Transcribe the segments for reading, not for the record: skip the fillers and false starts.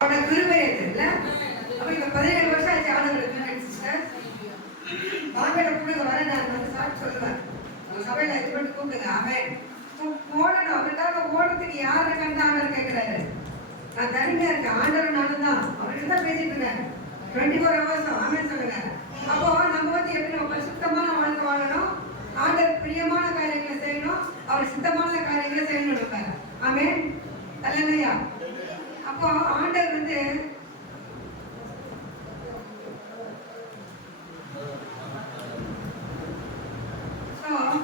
அவனோட கிருபை அது இல்ல. அப்ப இப்ப 17 வருஷம் ஆச்சு ஆண்டவருக்கு சிஸ்டர். வாங்கட கூட வர நான் வந்து சாப்பிட்டு சொல்லுவேன். நம்ம சபையில இது பண்ணி கூப்பிடுங்க. அவன் ஓடணும், அவருக்காக ஓடுறதுக்கு யாரை கண்டு ஆண்டவர் கேட்கிறாரு. நான் தனியா இருக்கேன், ஆண்டவர் நானும் தான். அவர்கிட்ட தான் பேசிட்டு இருக்கேன் 24 hours. ஆமென் சொல்லுங்க. அப்போ நம்ம வந்து எப்படி நம்ம சுத்தமான வாழ்க்கை வாழணும், ஆண்டவர் பிரியமான காரியங்களை செய்யணும், அவர் சுத்தமான காரியங்களை செய்யணும் நம்ம. ஆமென். அல்லேலூயா. அப்போ ஆண்டவர் வந்து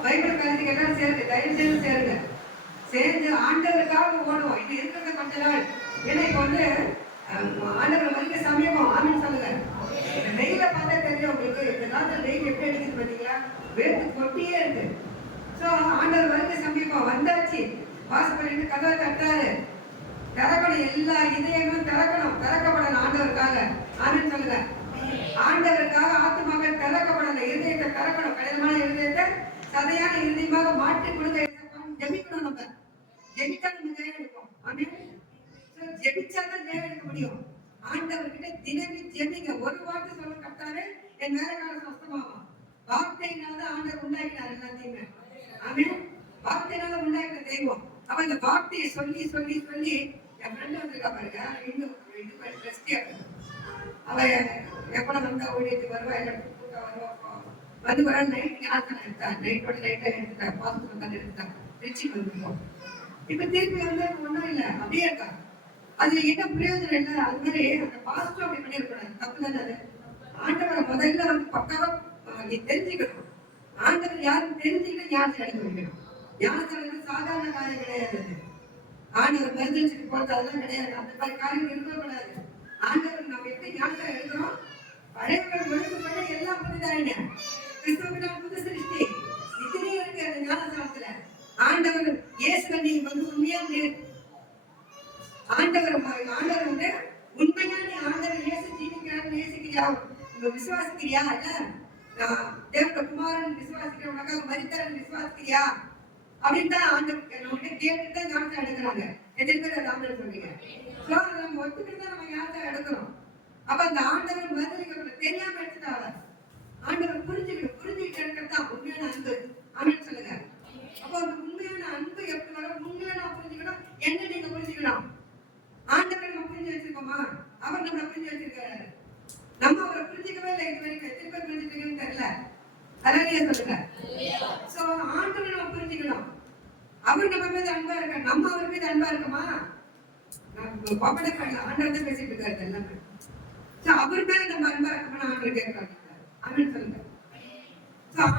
பைபிள் காலத்துக்கு எல்லாம் சேருங்க, தயவு செய்து சேருங்க. சேர்ந்து ஆண்டவருக்காக ஓடுவோம். இது இருக்கிறத கொஞ்ச நாள். ஏன்னா இப்ப வந்து ஆண்டவர் வந்து சமயமும். ஆமென் சொல்லுங்க. வெயில பார்த்தா தெரியும் உங்களுக்கு. இந்த காலத்துல வெயில் எப்படி அடிக்குது பார்த்தீங்களா? வேர்த்து கொட்டியே இருக்கு. சோ ஆண்டவர் வந்து சமீபம் வந்தாச்சு. வாசப்படிட்டு கதவை தட்டாரு. திறக்கணும், எல்லா இதயங்களும் திறக்கணும், திறக்கப்படணும் ஆண்டவருக்காக. ஆமென் சொல்லுங்க. ஆண்டவருக்காக ஆத்துமாக்கள் திறக்கப்படணும், இருதயத்தை திறக்கணும். கடினமான இருதயத்தை சதையான இருதயமாக மாற்றி கொடுங்க. ஜெபிக்கணும். நம்ம ஜெபிச்சா நம்ம ஜெயம் எடுப்போம். ஆமென். ஜெபிச்சாதான் ஜெயம் எடுக்க முடியும். ஆண்டவர்கிட்ட தினமே ஜெபிங்க. ஒரு வார்த்தை சொல்ல கட்டாவே என் வேலைக்கார சுத்தமாகும். வார்த்தையினால்தான் ஆண்டவர் உண்டாக்கினார் எல்லாத்தையுமே. ஆமென். வார்த்தையினால உண்டாக்கின தெய்வம். அவ இந்த வார்த்தையை சொல்லி சொல்லி சொல்லி என் ஃப்ரெண்ட் வந்திருக்கா பாருங்க. இன்னும் அவ எப்ப வந்தா ஓடிட்டு வருவா, கூட்டா வருவா. வந்து வர நைட் ஞாபகம் எடுத்தா, நைட்டோட நைட்டா எடுத்துட்டா, பாஸ்ட் வந்து எடுத்துட்டா, திருச்சிக்கு வந்துருக்கோம். இப்ப திருப்பி வந்து ஒண்ணும் இல்லை, அப்படியே இருக்கா. அது என்ன பிரயோஜனம் இல்லை. அது மாதிரி அந்த பாஸ்டும் அப்படி பண்ணிருக்கூடாது. தப்பு தானே அது. ஆண்டவரை முதல்ல வந்து பக்காவா நீ தெரிஞ்சுக்கணும். ஆண்டவர் யாரும் தெரிஞ்சுக்கிட்டு ஞானத்தை அடைக்க முடியும். ஞானத்தை சாதாரண காரியம் கிடையாது. ஆண்டவர் மருந்துச்சுட்டு போறது அதெல்லாம் கிடையாது. அந்த மாதிரி காரியம் இருக்கக்கூடாது. ஆண்டவர் நம்ம எப்படி ஞானத்தை எடுக்கிறோம், பழையவர்கள் ஒழுங்கு பண்ண எல்லாம் புரிதாயிங்க. கிறிஸ்துவுக்கு புது சிருஷ்டி இத்தனையும் இருக்கு அந்த ஞானசாரத்துல. ஆண்டவர் இயேசு நீ வந்து உண்மையா ஆண்டவர் வந்து உண்மையா நீ ஆண்டவர் இயேசு ஜீவிக்கிறான்னு நேசிக்கிறியா, விசுவாசிக்கிறியா? இல்ல தேவட குமாரன் விசுவாசிக்கிறவனாக மரித்தரன் விசுவாசிக்கிறியா அப்படின்னு தான் ஆண்டவர் நம்மகிட்ட கேட்டுட்டு தான் ஞானத்தை எடுக்கிறாங்க. எத்தனை பேர் அதை ஆண்டவர் சொல்றீங்க? நம்ம ஒத்துக்கிட்டு தான் நம்ம ஞானத்தை எடுக்கிறோம். அப்ப அந்த ஆண்டவர் மறுதளிக்க தெரியாம எடுத்துட்டாங்க. ஆண்டவர் புரிஞ்சுக்கிட்டு எடுக்கிறதா உண்மையான அன்பு. ஆமென் சொல்லுங்க. அப்போ அந்த உண்மையான அன்பு எப்படி வரும்? உண்மையை நான் புரிஞ்சுக்கணும், என்ன நீங்க புரிஞ்சுக்கணும். ஆண்டவரை நம்ம புரிஞ்சு வச்சிருக்கோமா? அவர் நம்மளை புரிஞ்சு வச்சிருக்காரு. நம்ம அவரை புரிஞ்சுக்கவே இல்லை இது வரைக்கும். எத்தனை பேர் புரிஞ்சுக்கணும்னு தெரியல. அதனால சொல்லுங்க. சோ ஆண்டவரை நம்ம புரிஞ்சுக்கணும். அவர் நம்ம மீது அன்பா இருக்க, நம்ம அவர் மீது அன்பா இருக்கோமா? ஆண்டவர் தான் பேசிட்டு இருக்காரு எல்லாமே. அவர் மேல நம்ம அன்பா இருக்கணும் ஆண்டவர் கேட்கறாங்க. ஆமென் சொல்லுங்க.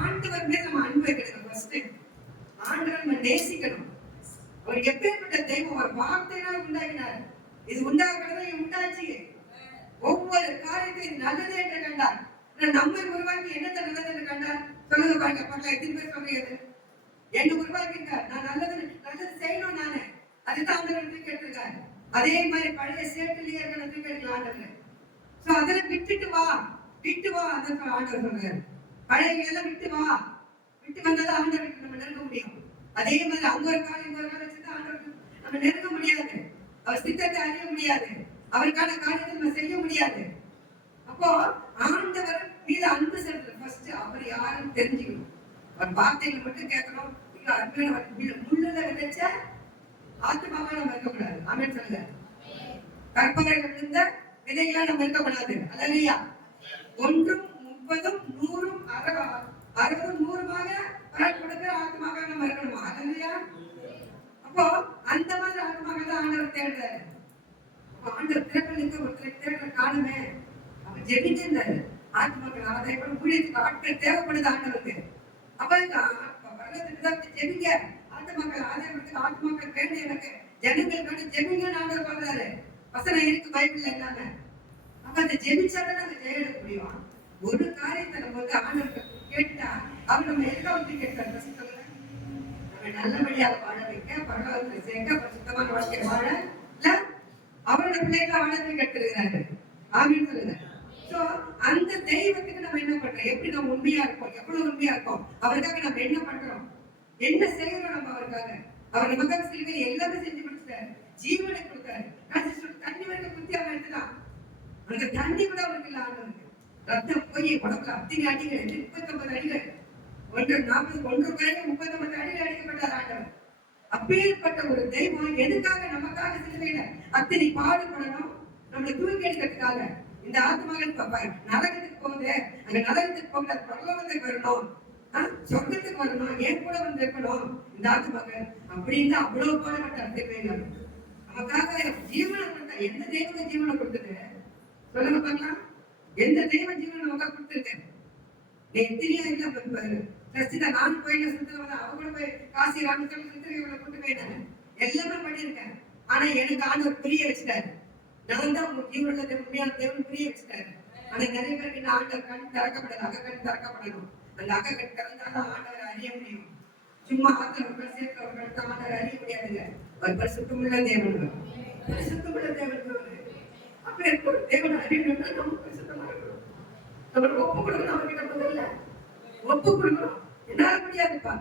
ஆண்டவர் மேல நம்ம அன்பு வைக்கணும். ஃபர்ஸ்ட் ஆண்டவர் நம்ம நேசிக்கணும். அவர் எப்பேற்பட்ட தெய்வம், ஒரு வார்த்தையினால் உண்டாக்கினார். இது உண்டாக்குறத உண்டாச்சு. ஒவ்வொரு காரியத்தையும் நல்லது என்று கண்டார். நம்மை உருவாக்கி என்னத்தை நல்லது என்று கண்டார் சொல்லுங்க பாருங்க. பக்கத்துல எத்தனை பேர் சொல்றது? என்ன உருவாக்கிட்டார், நான் நல்லது செய்யணும். நானு அதுதான் ஆண்டவர் கேட்டிருக்காரு. அதே மாதிரி பழைய சேட்டிலேயே இருக்கிற கேட்கலாம் ஆண்டவர். சோ அதுல விட்டுட்டு வா அந்த ஆண்டவர் சொல்றாரு. பழைய எல்லாம் விட்டு வா, விட்டு வந்தாதான் ஆண்டவருக்கு நம்ம நெருங்க முடியும். அதே மாதிரி அங்க ஒரு காலம் இங்க ஒரு காலம் வச்சுதான் ஆண்டவருக்கு நம்ம நெருங்க முடியாது. அவர் சித்தத்தை அறிய முடியாது. அவருக்கான காரியத்தை நம்ம செய்ய முடியாது. அப்போ ஆண்டவர் மீது அன்பு செலுத்தணும். ஃபர்ஸ்ட் அவர் யாருன்னு தெரிஞ்சுக்கணும். அவர் வார்த்தைகளை மட்டும் கேட்கணும். முள்ளுல விதைச்ச ஆத்துமாவா நம்ம இருக்கக்கூடாது. ஆமென் சொல்லுங்க. கற்பனைகள் விழுந்த விதைகளா நம்ம இருக்கக்கூடாது. அல்லேலூயா. 1 30 100 60 100மாக பலன் கொடுக்கிற ஆத்மாக நம்ம இருக்கணுமா? அல்லேலூயா. அப்போ அந்த மாதிரி ஆத்மாக தான் ஆண்டவர் தேடுறாரு. ஆண்டவர் திறப்பலுக்கு ஒருத்தர் தேடுற காலமே அவர் ஜெபிச்சிருந்தாரு. ஆத்மாக்கள் அதை புரியத்துக்கு ஆட்கள் தேவைப்படுது ஆண்டவருக்கு. அப்ப ஜெபிங்க ஆத்மாக்கள் ஆதாயத்துக்கு ஆத்மாக்கள் வேணும். எனக்கு ஜனங்கள் வேணும், ஜெபிங்கன்னு ஆண்டவர் சொல்றாரு. வசனம் இருக்கு பைபிள்ல எல்லாமே. அப்ப அந்த ஜெபிச்சாதான் நம்ம ஜெயம் எடுக்க முடியும். ஒரு காரியத்தை நம்ம வந்து ஆண்டவருக்கு கேட்டா அவர் நம்ம எங்க வந்து கேட்கிறார்? நம்ம நல்லபடியாக வாழ வைக்க, பரவாயில்ல சேர்க்க, பரிசுத்தமான வாழ்க்கை வாழ இல்ல அவரோட பிள்ளைகளை வாழத்தை கேட்டுருக்கிறாரு. ஆமென் சொல்லுங்க. சோ அந்த தெய்வத்துக்கு நம்ம என்ன பண்றோம்? எப்படி நம்ம உண்மையா இருக்கோம்? எவ்வளவு உண்மையா இருக்கோம்? அவருக்காக நம்ம என்ன பண்றோம்? என்ன செய்யறோம் நம்ம அவருக்காக? அவர் நமக்காக சிலுவையில் எல்லாமே செஞ்சு கொடுத்தாரு. ஜீவனை கொடுத்தாரு. தண்ணி வரைக்கும் குத்தி அவர் தான். அந்த தண்ணி கூட அவருக்கு இல்ல ஆண்டவருக்கு. ரத்தம் போய் உடம்புல அத்தனை அடிகள் 39 அடிகள் 140 1 39 அடிகள் அடிக்கப்பட்டார் ஆண்டவர். அப்பேற்பட்ட ஒரு தெய்வம் எதுக்காக நமக்காக சிலுவையில அத்தனை பாடுபடணும்? நம்மளை தூக்கி எடுக்கிறதுக்காக. இந்த ஆத்மாக்கள் நரகத்துக்கு போகுது, அங்க நரகத்துக்கு போகல, பரலோகத்துக்கு வரணும், சொர்க்கத்துக்கு வரணும், ஏன் கூட வந்து இருக்கணும் இந்த ஆத்மாக்கள் அப்படின்னு அவ்வளவு பாடுபட்ட சிலுவையில நமக்காக ஜீவனை கொடுத்த. எந்த தெய்வம் ஜீவனை கொடுத்தது சொல்லுங்க பார்க்கலாம்? எந்த தெய்வம் ஜீவனை நமக்காக கொடுத்துருக்க? நீ எத்தனையோ இல்ல ரசிதா நான் போயிட்டு சுத்தம் அவங்க போய் காசி ராமச்சந்திரன் சுத்திரிகளை கூட்டு போயிட்டாங்க. எல்லாமே பண்ணியிருக்கேன். ஆனா எனக்கு ஆண்டவர் புரிய வச்சுட்டாரு. நான் தான் உங்களுக்கு ஜீவனுள்ள உண்மையான தேவன் புரிய வச்சுட்டாரு. ஆனா நிறைய பேருக்கு இந்த ஆண்டவர் கண் திறக்கப்படல. அக கண் திறக்கப்படணும். அந்த அக கண் திறந்தாலும் ஆண்டவரை அறிய முடியும். சும்மா ஆத்தவர்கள் சேர்த்தவர்கள் ஆண்டவரை அறிய முடியாதுங்க. ஒரு பரிசுத்தமுள்ள தேவன், பரிசுத்தமுள்ள தேவன். அப்ப இருக்க ஒரு தேவனை அறியணும்னா நம்ம பரிசுத்தமா இருக்கணும். நம்மளுக்கு ஒப்பு கொடுக்கணும். அவர்கிட்ட முதல்ல ஒப்பு கொடுக்கணும். என்னால முடியாதுப்பா,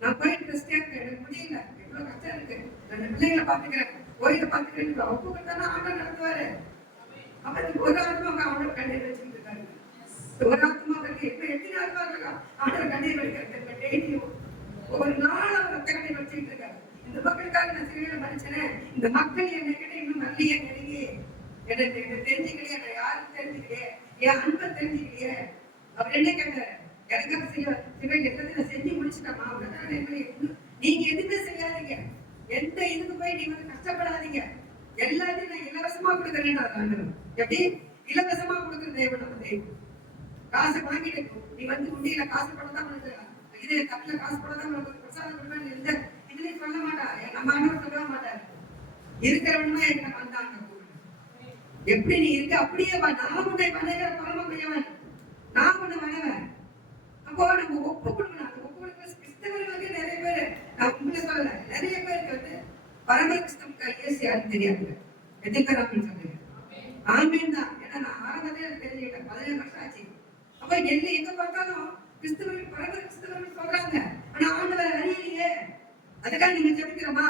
நான் போயிட்டு ரெஸ்டே இருக்கேன், எனக்கு முடியல, எவ்வளவு கஷ்டம் இருக்கு, ரெண்டு பிள்ளைங்களை பாத்துக்கிறேன், கோயில பாத்துக்கிறேன், ஒப்பு கொடுத்தானா ஆண்டவர் நடத்துவாரு. அவருக்கு ஒரு ஆத்மாவுக்கு ஆண்டவர் கண்ணீர் வச்சுக்கிட்டு இருக்காரு. ஒரு ஆத்மாவுக்கு இப்ப எத்தனை ஆத்மாவுக்கு ஆண்டவர் கண்ணீர் வைக்கிறது? டெய்லியும் ஒரு நாள் அவர் கண்ணீர் வச்சுக்கிட்டு இருக்காரு. இந்த மக்களுக்காக நான் சிறுவையில மனுஷனே, இந்த மக்கள் என்னை கிட்ட இன்னும் நல்லையே நெருங்கி எனக்கு தெரிஞ்சுக்கலையே, நான் யாரும் தெரிஞ்சுக்கலையே, என் அன்பை தெரிஞ்சுக்கலையே. அவர் என்ன கேட்டாரு? எனக்காக சிறுவையில் எல்லாத்தையும் செஞ்சு முடிச்சுட்டமா, நீங்க எதுவுமே செய்யாதீங்க, எந்த இதுக்கு போய் நீங்க வந்து கஷ்டப்படாதீங்க, எல்லாத்தையும் நான் இலவசமா கொடுக்குறேன். எப்படி இலவசமா கொடுக்குற தேவன் நம்ம தெய்வம். காசை வாங்கிட்டு நீ வந்து உண்டியில காசு படம் தான் உனக்கு, இது தப்புல காசு படம் தான் உனக்கு பிரசாதம் கொடுப்பேன் எந்த இதுலயும் சொல்ல மாட்டாரு. நம்ம ஆண்டவர் சொல்லவே மாட்டாரு. இருக்கிறவனுமா எங்க வந்தாங்க. எப்படி நீ இருக்க அப்படியே நான் உன்னை வணங்குற பரம பிரியவன், நான் உன்னை வணங்குவேன். அப்போ நம்ம ஒப்பு கொடுக்கணும். அந்த ஒப்பு கொடுக்கிற கிறிஸ்தவர்களுக்கு நிறைய பேர், நான் உங்களை சொல்லல, நிறைய பேருக்கு வந்து பரம கிறிஸ்தவ இயேசுன்னு தெரியாது. எதிர்க்கிறாங்கன்னு சொல்றீங்க. ஆமீன் தான். ஏன்னா நான் ஆரம்பத்திலே தெரிஞ்சுக்கிட்டேன், 17 வருஷம் ஆச்சு. அப்ப எங்க பார்த்தாலும் கிறிஸ்தவர்கள் பரம கிறிஸ்தவர்கள் சொல்றாங்க, ஆனா ஆண்டவர் அறியலையே. அதுக்காக நீங்க ஜெபிக்கிறோமா?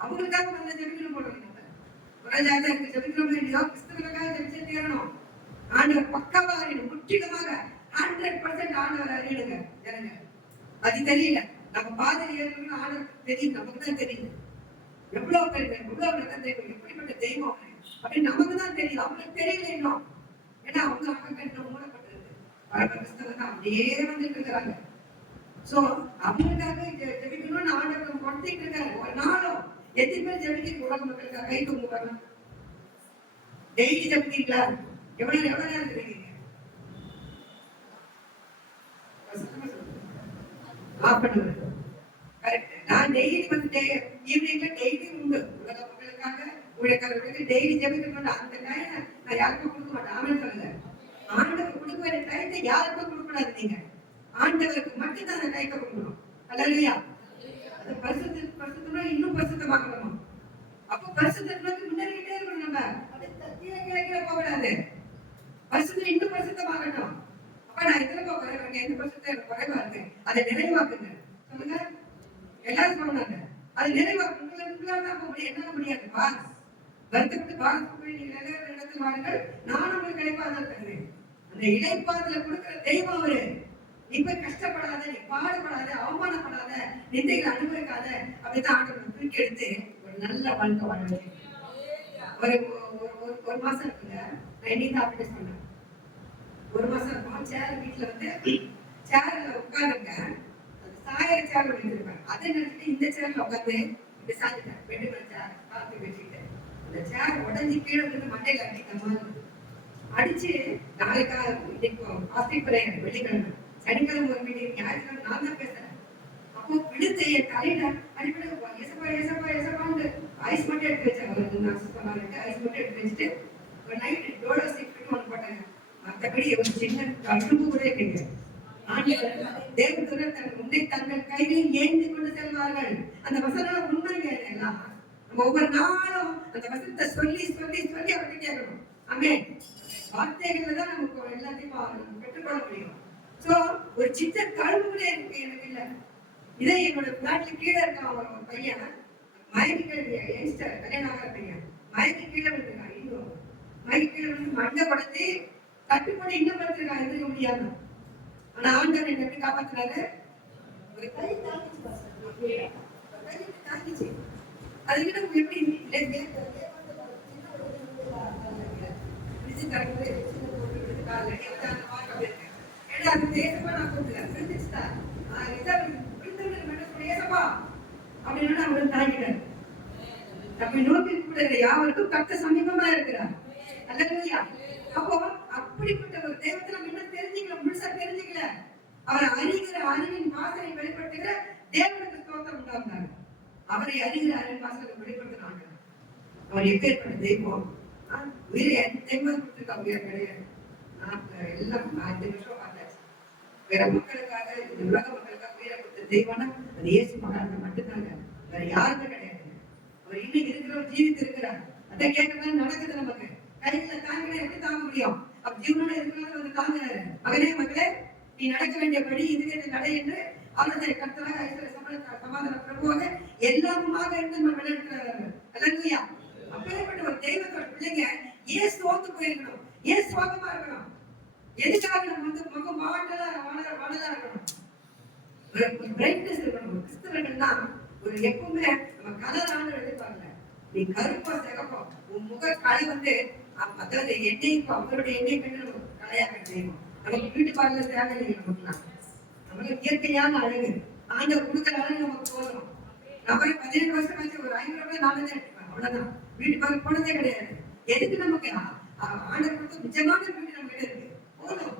அவங்களுக்காக வந்து ஜெபிக்கணும் போடுறோம். ஜெபிக்கிறோம் இல்லையோ, கிறிஸ்தவர்களுக்காக ஜெபிச்சே தீரணும். ஆண்டவர் பக்காவா அறியணும், முற்றிலுமாக 100% ஆண்டவர் அறியணுங்க ஜனங்க. அது தெரியல, நம்ம பாதையில் ஏறணும்னு ஆண்டவருக்கு தெரியும், நமக்கு தான் தெரியும். எவ்வளவு பேர் எவ்வளவு தெய்வம், எப்படிப்பட்ட தெய்வம் அப்படின்னு நமக்கு தான் தெரியும், அவங்களுக்கு தெரியல இன்னும். ஏன்னா அவங்க அக்கா மூடப்பட்டிருக்கு. பரம கிறிஸ்தவங்க தான் அப்படியே வந்துட்டு இருக்கிறாங்க. சோ அவங்களுக்காக ஜெபிக்கணும்னு ஆண்டவர் கொடுத்துட்டு இருக்காரு. ஒரு நாளும் எத்தனை பேர் ஜெபிக்க உலக மக்களுக்காக கை தூங்க வரலாம்? டெய்லி ஜெபிக்கிறீங்களா? எவ்வளவு நேரம் இருக்கிறீங்க? நான் டெய்லி வந்து ஈவினிங்ல டெய்லி உண்டு உலக மக்களுக்காக ஊழியக்காரர்களுக்கு டெய்லி ஜெபிக்கணும். அந்த டைம் நான் யாருக்கும் கொடுக்க மாட்டேன். ஆமென் சொல்லுங்க. ஆண்டவருக்கு கொடுக்க வேண்டிய டைத்தை யாருக்கும் கொடுக்கூடாது. நீங்க ஆண்டவருக்கு மட்டும்தான் அந்த டைத்தை கொடுக்கணும். அல்லேலூயா. அது பரிசுத்தமா இன்னும் பரிசுத்தமாக்கணும். அப்போ பரிசுத்தத்துக்கு முன்னேறிட்டே இருக்கணும். நம்ம கீழே போகக்கூடாது. பரிசுத்தம் இன்னும் பரிசுத்தமாகட்டும். அப்ப நான் இதுல குறைவாங்க, எந்த பரிசுத்தம் எனக்கு குறைவா இருக்கு, அதை நிறைவாக்குங்க. சொல்லுங்க, எல்லாரும் சொன்னாங்க. அது நிறைவாக்கு உங்களால தான் போக முடியும், என்னால முடியாதுப்பா. வருத்தப்பட்டு பாதிப்பு நீங்க இடத்தில் வாருங்கள், நான் உங்களுக்கு இழைப்பாத இருக்கிறேன். அந்த இழைப்பாதுல கொடுக்கிற தெய்வம் அவரு. நீ போய் கஷ்டப்படாத, நீ பாடுபடாத, அவமானப்படாத, நிந்தைகளை அனுபவிக்காத, அப்படித்தான் ஆண்டவர் தூக்கி எடுத்து ஒரு நல்ல வாழ்க்கை வாழ்க்கை. ஒரு மாசம் இருக்குங்க, நான் இன்னைக்கு அப்படியே சொன்னேன். ஒரு மாசம் இருக்கும். சேர் வீட்டுல வந்து சேர்ல உட்காந்துருக்கேன். அது சாயற சேர் வச்சிருப்பேன். அதை நினைச்சிட்டு இந்த சேர்ல உட்காந்து இப்படி சாஞ்சிட்டேன். பெட்டு மேல சேர் பார்த்து வச்சுக்கிட்டு இந்த சேர் உடஞ்சி கீழே வந்து மண்டையில அடிக்கிற அடிச்சு நாளைக்கா ஆஸ்திரேலியா வெள்ளிக்கிழமை சனிக்கிழமை ஒரு மீட்டிங், ஞாயிற்றுக்கிழமை நான் தான் பேசுறேன். அப்போ விழுத்து என் தலையில அடிப்படை எசப்பா எசப்பா எசப்பான்னு ஐஸ் மட்டும் எடுத்து வச்சாங்க. ஐஸ் மட்டும் எடுத்து வச்சுட்டு ஒரு நைட்டு டோலோ சீக்கிரம் ஒன்று போட்டாங்க. மற்றபடி ஒரு சின்ன அழுப்பு கூட இல்லைங்க. ஆண்டவர் தேவதூதர் தன் உன்னை தங்கள் கையில் ஏந்தி கொண்டு செல்வார்கள். அந்த வசனம் உண்மைங்க. எல்லாம் நம்ம ஒவ்வொரு நாளும் அந்த வசனத்தை சொல்லி சொல்லி சொல்லி அவர்கிட்ட கேட்கணும். ஆமென். வார்த்தைகள்ல தான் நமக்கு எல்லாத்தையும் பெற்றுக்கொள்ள முடியும். சோ ஒரு சின்ன கழுவு கூட எனக்கு இல்லை. இதே என்னோட பிளாட்ல கீழே இருக்கான் ஒரு பையன், மயக்கி யங்ஸ்டர், கல்யாணம் ஆகிற பையன், மயக்கி கீழே விழுந்துருக்கான். இன்னும் மைக்கில் வந்து மண்டை படுத்தி கட்டுப்படி இன்னும் படுத்திருக்கா எதிர்க்க முடியாது. ஆனா ஆண்டவர் என்ன எப்படி காப்பாத்துறாரு? ஒரு கை தாங்கிச்சு. அது எப்படி யாருக்கும் கத்த சமீபமா இருக்கிறார். அப்போ அப்படிப்பட்ட ஒரு தெய்வத்தை நம்ம இன்னும் தெரிஞ்சுக்கல, முழுசா தெரிஞ்சுக்கல. அவரை அறிகிற அறிவின் வாசனை வெளிப்படுத்துகிற தேவனுக்கு ஸ்தோத்திரம் உண்டாகுறாங்க. அவரை அறிகிற அறிவின் வாசனை வெளிப்படுத்துறாங்க. அவர் எப்பேற்பட்ட தெய்வம், உயிரை தெய்வம் கொடுத்துருக்கா, உயிர் கிடையாது. எல்லாம் 5 வருஷம் பார்த்தாச்சு. வேற மக்களுக்காக, உலக மக்களுக்காக உயிரை கொடுத்த தெய்வம்னா அது இயேசு மகாராஜா மட்டும்தாங்க, வேற யாருமே கிடையாது. அவர் இன்னைக்கு இருக்கிறவர் ஜீவித்து இருக்கிறார். அதை கேட்கறதா நடக்குது. நமக்கு கையில தாங்கினா எப்படி தாங்க முடியும்? அப்ப ஜீவனோட இருக்கிறவங்க வந்து தாங்குறாரு. மகனே மகளே, நீ நடக்க வேண்டிய படி இதுவே நடை என்று அவரது கர்த்தராக சமாதான பிரபுவாக எல்லாமுமாக இருந்து நம்ம விளையாடுறாரு. அல்லேலூயா. அப்பேற்பட்ட ஒரு தெய்வத்தோட பிள்ளைங்க ஏன் சோர்ந்து போயிருக்கணும், ஏன் சோகமா இருக்கணும்? எதுக்காக நம்ம வந்து முகம் வாழதா இருக்கணும்? ஒரு பிரைட்னஸ் இருக்கணும். கிறிஸ்தவர்கள்னா ஒரு எப்பவுமே நம்ம கலரான எதிர்பார்க்கல. நீ கருப்பா சிகப்பா உன் முக கலை வந்து அதாவது எண்ணெய்க்கு அவருடைய எண்ணெய் கண்டு நம்ம கலையாக செய்யணும். நமக்கு வீட்டு பார்ல தேவையில்லை. நமக்குலாம் நமக்கு இயற்கையான அழகு ஆண்டவர் கொடுக்குற அழகு நமக்கு போதும். நம்ம 17 வருஷம் ஆச்சு, ஒரு 500 ரூபாய் நானே எடுத்துப்பேன், அவ்வளவுதான். வீட்டு பார்க்க போனதே கிடையாது. எதுக்கு நமக்கு ஆண்டவர் கொடுத்த நிஜமான வீட்டு நம்ம கிட்ட இருக்கு, போதும்.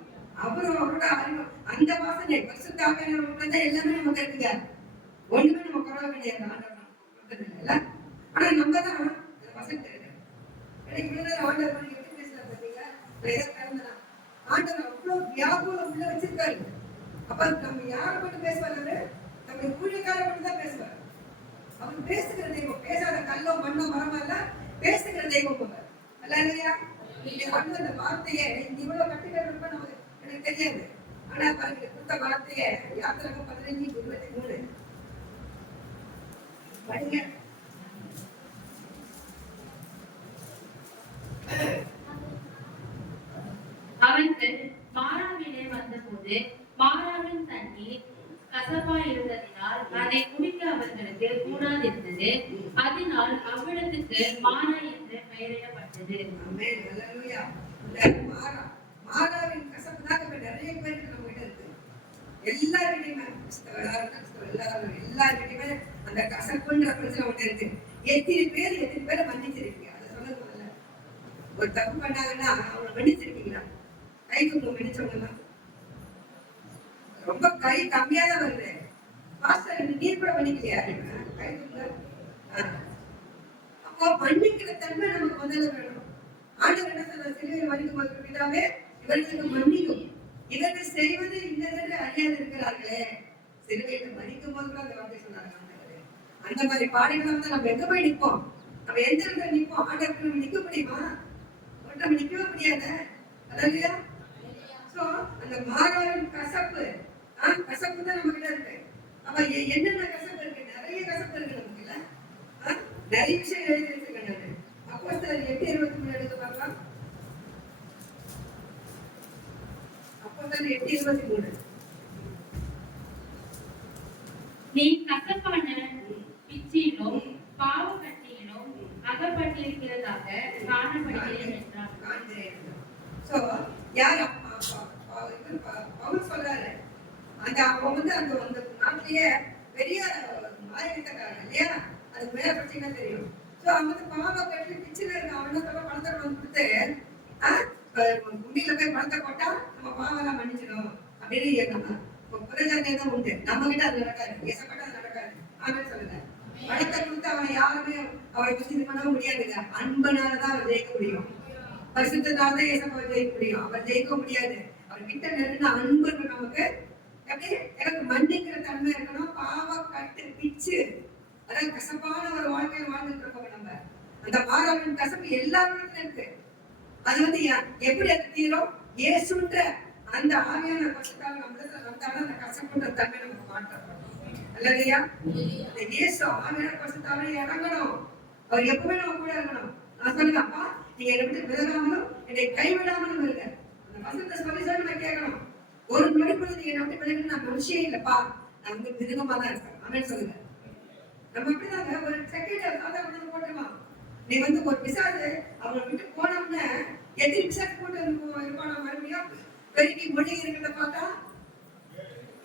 அப்புறம் அவரோட அறிவு அந்த வாசனை பரிசுத்தாக எல்லாமே நமக்கு இருக்குங்க. ஒண்ணுமே நம்ம குறவ கிடையாது. ஆண்டவர் கொடுத்தது இல்ல. ஆனா நம்ம தான் வசதி ஆண்டவர் எப்படி பேசலாம் பார்த்தீங்களா? ஆண்டவர் அவ்வளவு வியாபகம் உள்ள வச்சிருக்காரு. அப்ப நம்ம யார மட்டும் பேசுவாரு? நம்ம ஊழியக்கார மட்டும் தான் பேசுவாரு. அவர் பேசுகிற தெய்வம், பேசாத கல்லோ மண்ணோ மரமா இல்ல, பேசுகிற தெய்வம் அவர். அல்லேலூயா. அந்த வார்த்தையே இவ்வளவு கட்டுகள் இருப்ப நமக்கு எனக்கு தெரியாது. ஆனா பாருங்க, கொடுத்த வார்த்தையே யாத்திராகம் 15:23 படிங்க. அவர்கள் மாறாவிலே வந்தபோது மாறாவின் தண்ணீர் கசப்பாய் இருந்ததினால் அதை குடிக்க அவர்களுக்கு கூடாதிருந்தது. அதனால் அவ்விடத்துக்கு மாறா என்று பெயரிடப்பட்டது. மாறாவின் கசப்பு தான் நிறைய பேருக்கு நம்ம கிட்ட இருக்கு. எல்லாருக்கிட்டையுமே எல்லாருக்கிட்டையுமே அந்த கசப்புன்ற பிரச்சனை ஒண்ணு இருக்கு. எத்தனை பேரை மன்னிச்சிருக்கீங்க? அதை சொல்றது முதல்ல. ஒரு தப்பு பண்ணாங்கன்னா அவங்களை மன்னிச்சிருக்கீங்களா? கைக்கு மன்னிச்சவங்க ரொம்ப கை கம்மியா தான் வருது. பாஸ்டர் நீர் கூட மன்னிக்கலையா? அப்போ மன்னிக்கிற தன்மை நமக்கு முதல்ல வேணும். ஆண்டவர் என்ன சொல்ற? சிலுவையில் மன்னிக்கும் போது பிதாவே இவர்களுக்கு மன்னிக்கும், இவர்கள் செய்வது இன்னதென்று அறியாது இருக்கிறார்களே. சிலுவையில் மன்னிக்கும் போது கூட அந்த வார்த்தை சொன்னாங்க. அந்த மாதிரி பாடல்களை வந்து நம்ம எங்க போய் நிற்போம்? நம்ம எந்த இடத்துல நிற்போம்? ஆண்டவருக்கு நம்ம நிக்க முடியுமா? நம்ம நிக்கவே முடியாது. அல்லேலூயா. சோ அந்த மாறாவின் கசப்பு, கசப்பு தான் நம்ம கிட்ட இருக்கு. அப்ப என்னென்ன கசப்பு இருக்கு? நிறைய கசப்பு இருக்கு நமக்கு இல்ல. நிறைய விஷயம் எழுதி வச்சிருக்கேன் நான். அப்போஸ்தலர் 8:23 எடுத்து பார்க்கலாம். அப்போஸ்தலர் 8:23. நீ கசப்பான பிச்சியிலும் பாவ கட்டியிலும் அகப்பட்டிருக்கிறதாக காணப்படுகிறேன் என்றார். சோ யார் பவுல் சொல்றாரு? அந்த அவன் வந்து அந்த நாட்டிலேயே பெரிய மாயக்காரன் இல்லையா? அது மேல பிரச்சனை தெரியும். சோ அவன் வந்து பாவ கட்டி பிச்சுல இருக்க அவன சொல்ல பணத்தை கொடுத்து குண்டியில போய் பணத்தை போட்டா நம்ம பாவெல்லாம் மன்னிச்சிடும் அப்படின்னு புரஜானே தான் உண்டு. நம்ம கிட்ட அது நடக்காது, ஏசப்பட்ட அது நடக்காது. ஆமென் சொல்லுங்க. பணத்தை கொடுத்து அவனை யாருமே அவரை இது பண்ண முடியாதுங்க. அன்பனாலதான் அவர் ஜெயிக்க முடியும். பரிசுத்தத்தால்தான் ஏசப்பா ஜெயிக்க முடியும். அவர் ஜெயிக்க முடியாது. அவர் கிட்ட நெருங்கின அன்பு நமக்கு எப்படி எனக்கு மன்னிக்கிற தன்மை இருக்கணும். பாவ கட்டு பிச்சு அதாவது கசப்பான ஒரு வாழ்க்கையில வாழ்ந்துட்டு இருக்கோம் நம்ம. அந்த மாறாவின் கசப்பு எல்லாருக்கும் இருக்கு. அது வந்து எப்படி அது தீரும்? இயேசுன்ற அந்த ஆவியான பரிசுத்தால் நம்மள வந்தாலும் அந்த கசப்புன்ற தன்மை நமக்கு மாற்றப்படும். அல்லையா? இயேசு ஆவியான பரிசுத்தால இறங்கணும். அவர் எப்பவுமே நம்ம கூட இருக்கணும். நான் சொல்லுங்க, அப்பா நீங்க என்னை விட்டு விலகாமலும் என்னை கைவிடாமலும் இருங்க. அந்த வசனத்தை சொல்லி நம்ம கேட்கணும். ஒரு நொடிக்குள்ள நீங்க என்னை விட்டு விலகணும், நான் மனுஷியே இல்லப்பா, நான் வந்து மிருகமா தான் இருக்கேன். ஆமென் சொல்லுங்க. நம்ம அப்படிதாங்க ஒரு செகண்ட் சாதாரண போட்டுருவான். நீ வந்து ஒரு பிசாசு அவனை விட்டு போனோம்னா எத்தனை பிசாசு போட்டு இருப்பானா மறுபடியும் பெருக்கி மொழி இருக்கிறத பார்த்தா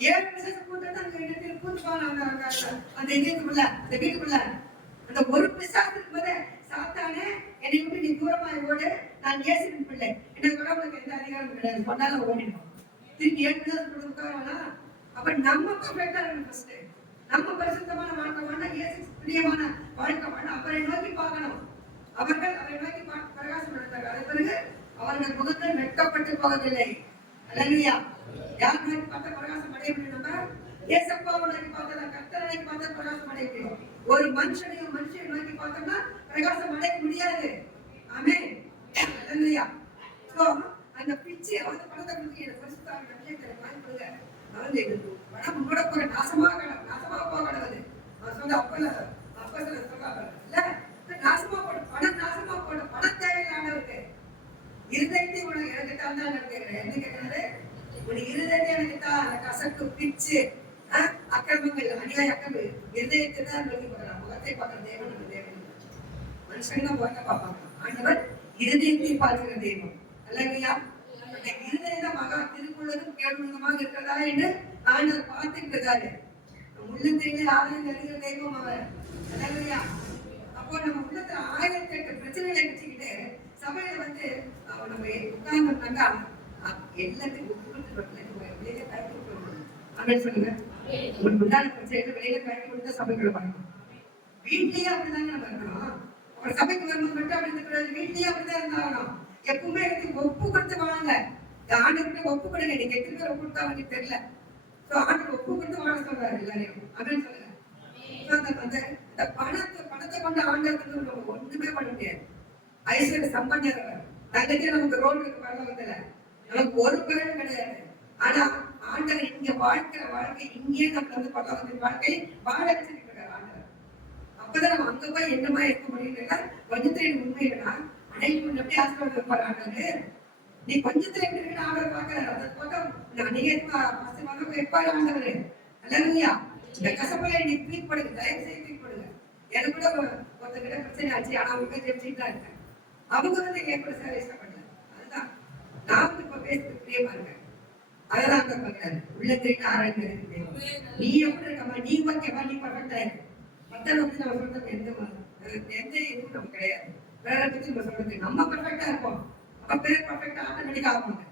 7 பிசாசு போட்டு அந்த இடத்துல பூந்துப்பான். அந்த இதயத்துக்குள்ள அந்த வீட்டுக்குள்ள அந்த ஒரு பிசாசு இருக்கும்போது சாத்தானே என்னை விட்டு நீ தூரமாய் ஓடு, நான் இயேசுவின் பிள்ளை, என்ன உடம்புக்கு எந்த அதிகாரமும் கிடையாது, சொன்னாலும் ஓடிடும். திருப்பி 7 பிசாசு கொடுத்துக்காரா? அப்ப நம்ம பர்ஃபெக்டா இருக்கணும். ஃபர்ஸ்ட் நம்ம பரிசுத்தமான வாழ்க்கை வாழ, இயேசு பிரியமான வாழ்க்கை வாழ அவரை நோக்கி பார்க்கணும். அவர்கள் அவரை நோக்கி பிரகாசம் நடத்தார்கள். அதன் பிறகு அவர்கள் முகத்தில் வெட்கப்பட்டு போவதில்லை. அல்லேலூயா. யார் நோக்கி பார்த்த பிரகாசம் அடைய முடியும்? நம்ம இயேசப்பாவை நோக்கி பார்த்தா, கர்த்தரை நோக்கி பார்த்தா பிரகாசம் அடைய முடியும். ஒரு மனுஷனை நோக்கி பார்த்தோம்னா பிரகாசம் அடைய முடியாது. ஆமென். அல்லேலூயா. சோ அந்த பிச்சை வந்து பணத்தை கொடுத்து எனக்கு பரிசுத்தாவின் அபிஷேகத்தை வாங்கி கொடுங்க. வந்து பணம் மூட போற நாசமா போகிறது. நான் சொல்ல அப்ப சொல்றாங்க இல்ல, நாசமா போட பணம், நாசமா போட பணம் தேவையில்லாதவருக்கு இருதயத்தை உனக்கு எனக்கு தான் கேட்கிறேன். என்ன கேட்கறது? உன் இருதயத்தை எனக்கு தான். அந்த கசக்கு பிச்சு அக்கிரமங்கள் அநியாய அக்கிரம இருதயத்தை தான் நோக்கி போகிறான். முகத்தை பார்க்கிற தேவன் தேவன் மனுஷன் தான் முகத்தை பார்ப்பாங்க. ஆண்டவர் இருதயத்தை பார்க்கிற தெய்வம். அல்லேலூயா. இருதயம் மகா திருக்குள்ளதும் கேடுள்ளதுமாக இருக்கிறதா என்று ஆண்டவர் பார்த்துட்டு இருக்காரு. உள்ளத்திலே ஆலயம் நிறைய தெய்வம் அவர். அல்லேலூயா. அப்போ நம்ம உள்ளத்துல 1008 பிரச்சனைகளை வச்சுக்கிட்டு சபையில வந்து நம்ம உட்கார்ந்தோம்னாக்கா எல்லாத்துக்கும் வெளியில கட்டி விட்டுருவோம். அப்படின்னு சொல்லுங்க. ஒரு உண்டான பிரச்சனை வெளியில கட்டி விட்டு சபைக்குள்ள பண்ணணும். வீட்லயே அப்படிதாங்க நம்ம இருக்கணும். ஒரு சபைக்கு வரும்போது மட்டும் அப்படி இருக்கக்கூடாது. வீட்லயே அப்படிதான் இருந்தாகணும். எப்பவுமே ஒப்பு கொடுத்து வாங்க. ஆண்டவர்கிட்ட ஒப்பு கொடுங்க. நீங்க எத்தனை பேர் ஒப்பு கொடுத்தாங்க தெரியல. ஆண்டவர் ஒப்பு கொடுத்து வாழ சொல்றாரு எல்லாரையும். அப்படின்னு சொல்லுங்க. இந்த பணத்தை கொண்டு ஆண்டவருக்கு நம்ம ஒண்ணுமே பண்ண முடியாது. ஐஸ்வர்ய சம்பந்தர் தங்கச்சி நமக்கு ரோடு இருக்கு பரலோகத்துல, நமக்கு ஒரு பேரும் கிடையாது. ஆனா ஆண்டவர் இங்க வாழ்க்கிற வாழ்க்கை இங்கே நம்ம வந்து பரலோகத்தின் வாழ்க்கை வாழ வச்சிருக்க ஆண்டவர். அப்பதான் நம்ம அங்க போய் என்னமா இருக்க முடியும்னா கொஞ்சத்துல உண்மையா அனைத்து எப்படி ஆசீர்வாதம் இருப்பாரு ஆண்டவர். நீ கொஞ்சத்துல எப்படி இருக்கு ஆண்டவர் பாக்குறாரு. அதை பார்த்தா அநேகமா ஆசீர்வாதம் வைப்பாரு ஆண்டவர். அல்லேலூயா. இந்த கசப்பையை நீ ட்ரீட் பண்ணுங்க, தயவு செய்து ட்ரீட் பண்ணுங்க. எனக்கு கூட ஒருத்தங்கிட்ட பிரச்சனை ஆச்சு. ஆனா அவங்க ஜெபிச்சுட்டு தான் இருக்கேன். அவங்க வந்து என் கூட சேவை இஷ்டப்படல. அதுதான் நான் வந்து இப்ப பேசுறது பிரியமா இருக்கேன். அதெல்லாம் அங்க பாக்குறாரு. உள்ளத்திற்கு ஆராய்ந்து நீ எப்படி இருக்கமா, நீ ஓகேவா, நீ பர்ஃபெக்டா இருக்கு. மத்தவங்க வந்து நம்ம சொல்றது எந்த இதுவும் நமக்கு கிடையாது. வேற பத்தி நம்ம சொல்றது நம்ம பர்ஃபெக்டா இருப்போம். அப்ப பிறர் பர்ஃபெக்டா ஆட்டோமேட்டிக்கா ஆகுவாங்க.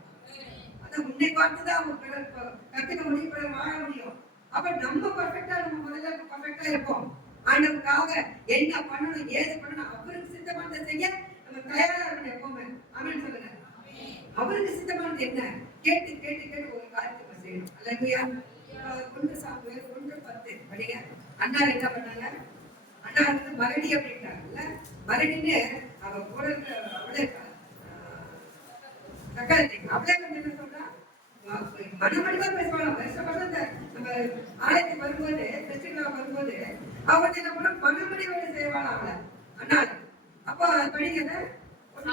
அதான் உன்னை பார்த்துதான் அவங்க பிறர் கத்துக்க முடியும், பிறர் வாழ முடியும். அப்ப நம்ம பர்ஃபெக்டா நம்ம முதல்ல பர்ஃபெக்டா இருப்போம். ஆண்டவருக்காக என்ன பண்ணணும், ஏது பண்ணணும், அவருக்கு சித்தமானதை செய்ய நம்ம தயாரா இருக்கணும் எப்பவுமே. ஆமென் சொல்லுங்க. அவருக்கு சித்தமானது என்ன கேட்டு கேட்டு கேட்டு ஒரு காரியத்தை செய்யணும். அல்லேலூயா. 1 சாமுவேல் 1:10 படிங்க. அண்ணா என்ன பண்ணாங்க? அண்ணா வந்து மரடி அப்படின்ட்டாங்கல்ல. மரடின்னு அவ கூட அவளே அவளே வந்து என்ன சொல்றா, மனமடிதான் பேசுவாங்க. வருஷம் நம்ம ஆலயத்துக்கு வரும்போது ஃபெஸ்டிவல் வரும்போது அவங்க என்ன பண்ண மனமடி வேலை செய்வாங்க அவளை அண்ணா. அப்போ படிக்கிறத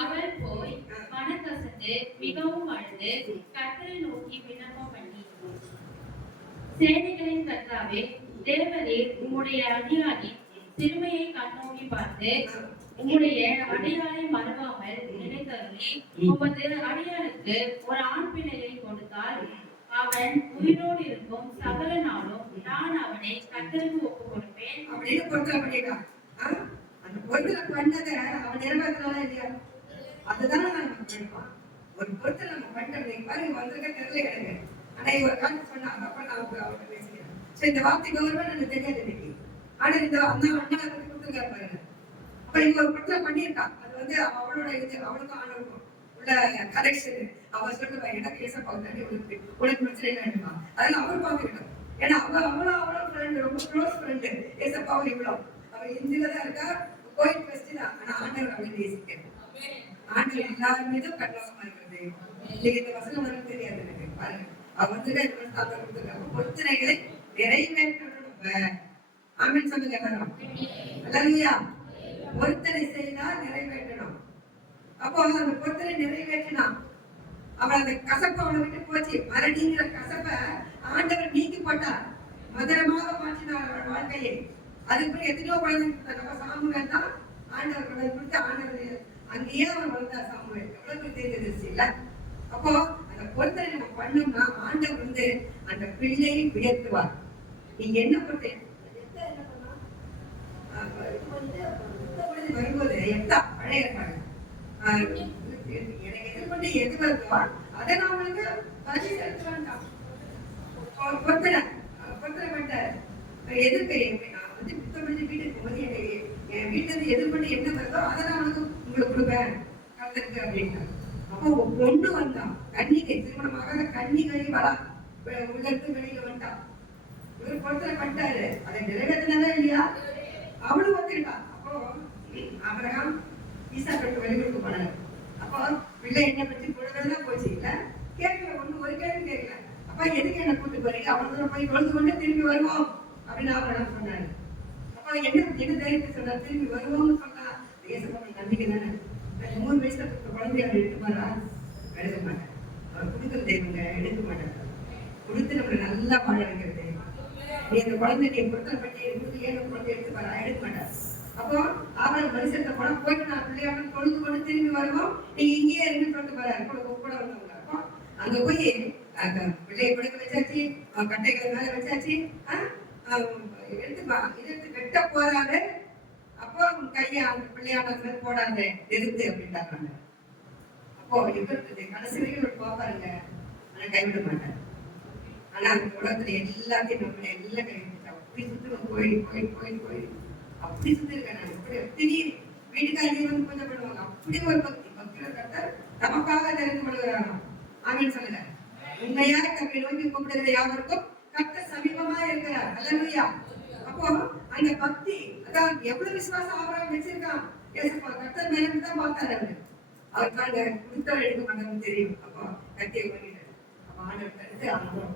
அவள் போய் மனக்கசந்து மிகவும் அழுது கர்த்தரை நோக்கி விண்ணப்பம் பண்ணி, சேனைகளின் கர்த்தாவே, தேவரீர் உம்முடைய அடியாரின் சிறுமையை கண்ணோக்கி பார்த்து உம்முடைய அடியாரை மறவாமல் நினைத்தருளி உமது அடியாருக்கு ஒரு ஆண் பிள்ளையை கொடுத்தால் அவன் உயிரோடு இருக்கும் சகல நாளும் நான் அவனை கர்த்தருக்கு ஒப்புக் கொடுப்பேன் அப்படின்னு பொறுத்தல பண்ணிட்டான். அந்த பொறுத்தல பண்ணதை அவன் நிறைவேற்றினாலும் இல்லையா, அதுதான் நம்ம பண்ணுவோம். ஒரு பொறுத்தல நம்ம பண்றது பாருங்க வந்திருக்க தெரியல எனக்கு. ஆனா ஒரு காலத்து சொன்னாங்க. அப்ப நான் அவர்கிட்ட பேசுகிறேன். சரி, இந்த வார்த்தை கவர்மெண்ட் எனக்கு தெரியாது இன்னைக்கு. ஆனா இந்த அந்த அண்ணா பத்தி கொடுத்துருக்காரு பாருங்க. அப்ப இங்க ஒரு பொறுத்தல பண்ணியிருக்கான். அது வந்து அவளோட இது அவளுக்கும் ஆணுக்கும் உள்ள கரெக்ஷன். அவ சொல்லுவா எனக்கு ஏச பார்த்தாடி உனக்கு பிரச்சனை இல்லைன்னுமா. அதெல்லாம் அவர் பார்த்துக்கிட்டோம். ஏன்னா அவளும் ஃப்ரெண்டு, ரொம்ப க்ளோஸ் ஃப்ரெண்டு. ஏசப்பாவும் இவ்வளவு அவ இந்தியில தான் இருக்கா, கோயில் ஃபெஸ்ட் தான். ஆனா ஆண்டவர் அவளை நேசிக்கிறேன். ஆண்டவர் எல்லாரும் மீதும் கண்ணோக்கமா இருக்கிறது. இன்னைக்கு இந்த வசனம் வரும் தெரியாது எனக்கு. பாருங்க, அவ வந்து கொடுத்துருக்காங்க பொருத்தனைகளை நிறைவேற்றணும். ஆமென் சொல்லுங்க எல்லாரும். அல்லேலூயா. பொருத்தனை செய்தால் நிறைவேற்றணும். அப்போ அந்த பொருத்தனை நிறைவேற்றினான். அவன் அந்த கசப்பை அவனை விட்டு போச்சு. மறடிங்கிற கசப்பை ஆண்டவர் நீக்கி போட்டார். மதுரமாக மாற்றினார் அவன் வாழ்க்கையை. அதுக்கு எத்தனையோ குழந்தைங்க நம்ம சாமுவேல் தான் ஆண்டவர் குழந்தை கொடுத்து ஆண்டவர் அங்கேயே அவன் வளர்ந்தார். சாமுவேல் எவ்வளவு தீர்க்கதரிசி இல்ல. அப்போ அந்த பொருத்தனை நம்ம பண்ணோம்னா ஆண்டவர் அந்த பிள்ளையை உயர்த்துவார். நீங்க என்ன பொறுத்த வரும்போது எத்தா பழைய எனக்கு எதிர்கொண்டு எது வருதோ அதை நான் உங்களுக்கு பதிவு செலுத்த வேண்டாம். பொருத்தனை பண்ணிட்டாரு. எதிர்க்க நான் புத்தமணி வீட்டுக்கு போகும்போது என் வீட்டுல இருந்து எதிர்கொண்டு என்ன வருதோ அதை நான் உங்களுக்கு கொடுப்பேன் கலந்துருக்கு அப்படின்னா. அப்போ பொண்ணு வந்தான், கன்னிகை திருமணமாக கன்னிகை வரா உள்ள இருந்து வெளியில வந்துட்டான். இவர் பொருத்தனை பண்ணிட்டாரு. அதை நிறைவேற்றினதா இல்லையா? அவளும் வந்துட்டா. அப்போ ஆபிரகாம் ஈசாக்கு வெளியூருக்கு போனாரு. அப்போ பிள்ளை என்ன பற்றி பொழுதுதான் போச்சு இல்ல, கேட்கல, ஒரு கேள்வி கேட்கல. அப்பா எதுக்கு என்ன கூட்டு போறீங்க? அவன் போய் தொழுது கொண்டு திரும்பி வருவோம் அப்படின்னு ஆபிரகாம் சொன்னாரு. அப்போ என்ன தைரியத்தை சொன்னார்? திரும்பி வருவோம்னு சொன்னா ஏசப்பா நம்பிக்கை தானே. 3 வயசுல குழந்தைய அவர் எடுக்க மாட்டா, எடுக்க மாட்டேன். அவர் கொடுக்குற தெய்வங்க எடுக்க மாட்டார். கொடுத்து நம்மளை நல்லா வாழ வைக்கிற தெய்வம். நீ அந்த குழந்தை நீ பொருத்தனை பண்ணி ஏழு குழந்தை எடுத்து பாரு, எடுக்க மாட்டார். அப்போ அவர் மனுஷத்தை போனா போயிட்டு நான் பிள்ளையோட தொழுது கொண்டு திரும்பி வருவோம், நீங்க இங்கேயே இருந்து சொல்லிட்டு போறாரு கூட வந்தவங்க. அப்போ அங்க போய் பிள்ளையை கொடுக்க வச்சாச்சு, கட்டைகளை மேல வச்சாச்சு, எடுத்து வெட்ட போறாரு. அப்போ கையை அந்த பிள்ளையாட போடாத நிறுத்து அப்படின்ட்டாங்க. அப்போ இவருக்கு கடைசி வரைக்கும் பாப்பாருங்க, ஆனா கைவிட மாட்டார். ஆனா அந்த உலகத்துல எல்லாத்தையும் நம்மள எல்லாம் கைவிட்டு அப்படி சுத்துவோம், கோயில் அப்படி சுத்திருக்கேன். அப்படி வீட்டுக்காரங்க கொஞ்சம் பண்ணுவாங்க. அப்படி ஒரு பக்தி கர்த்தர் நமக்காக தெரிந்து கொள்கிறாங்க. ஆமென் சொல்லுங்க. உண்மையா தம்மை நோக்கி கூப்பிடுகிற யாவருக்கும் கர்த்தர் சமீபமா இருக்கிறார். அல்லேலூயா. அப்போ அந்த பக்தி அதான் எவ்வளவு விசுவாசம் ஆபிரகாம் வச்சிருக்கான். ஏசப்பா கர்த்தர் மேல தான் பார்த்தாரு. அவருக்கு அந்த கொடுத்தா எடுக்க மாட்டாங்கன்னு தெரியும். அப்போ கத்தியை பண்ணிட்டாரு. அப்ப ஆண்டவர் தடுத்து ஆகணும்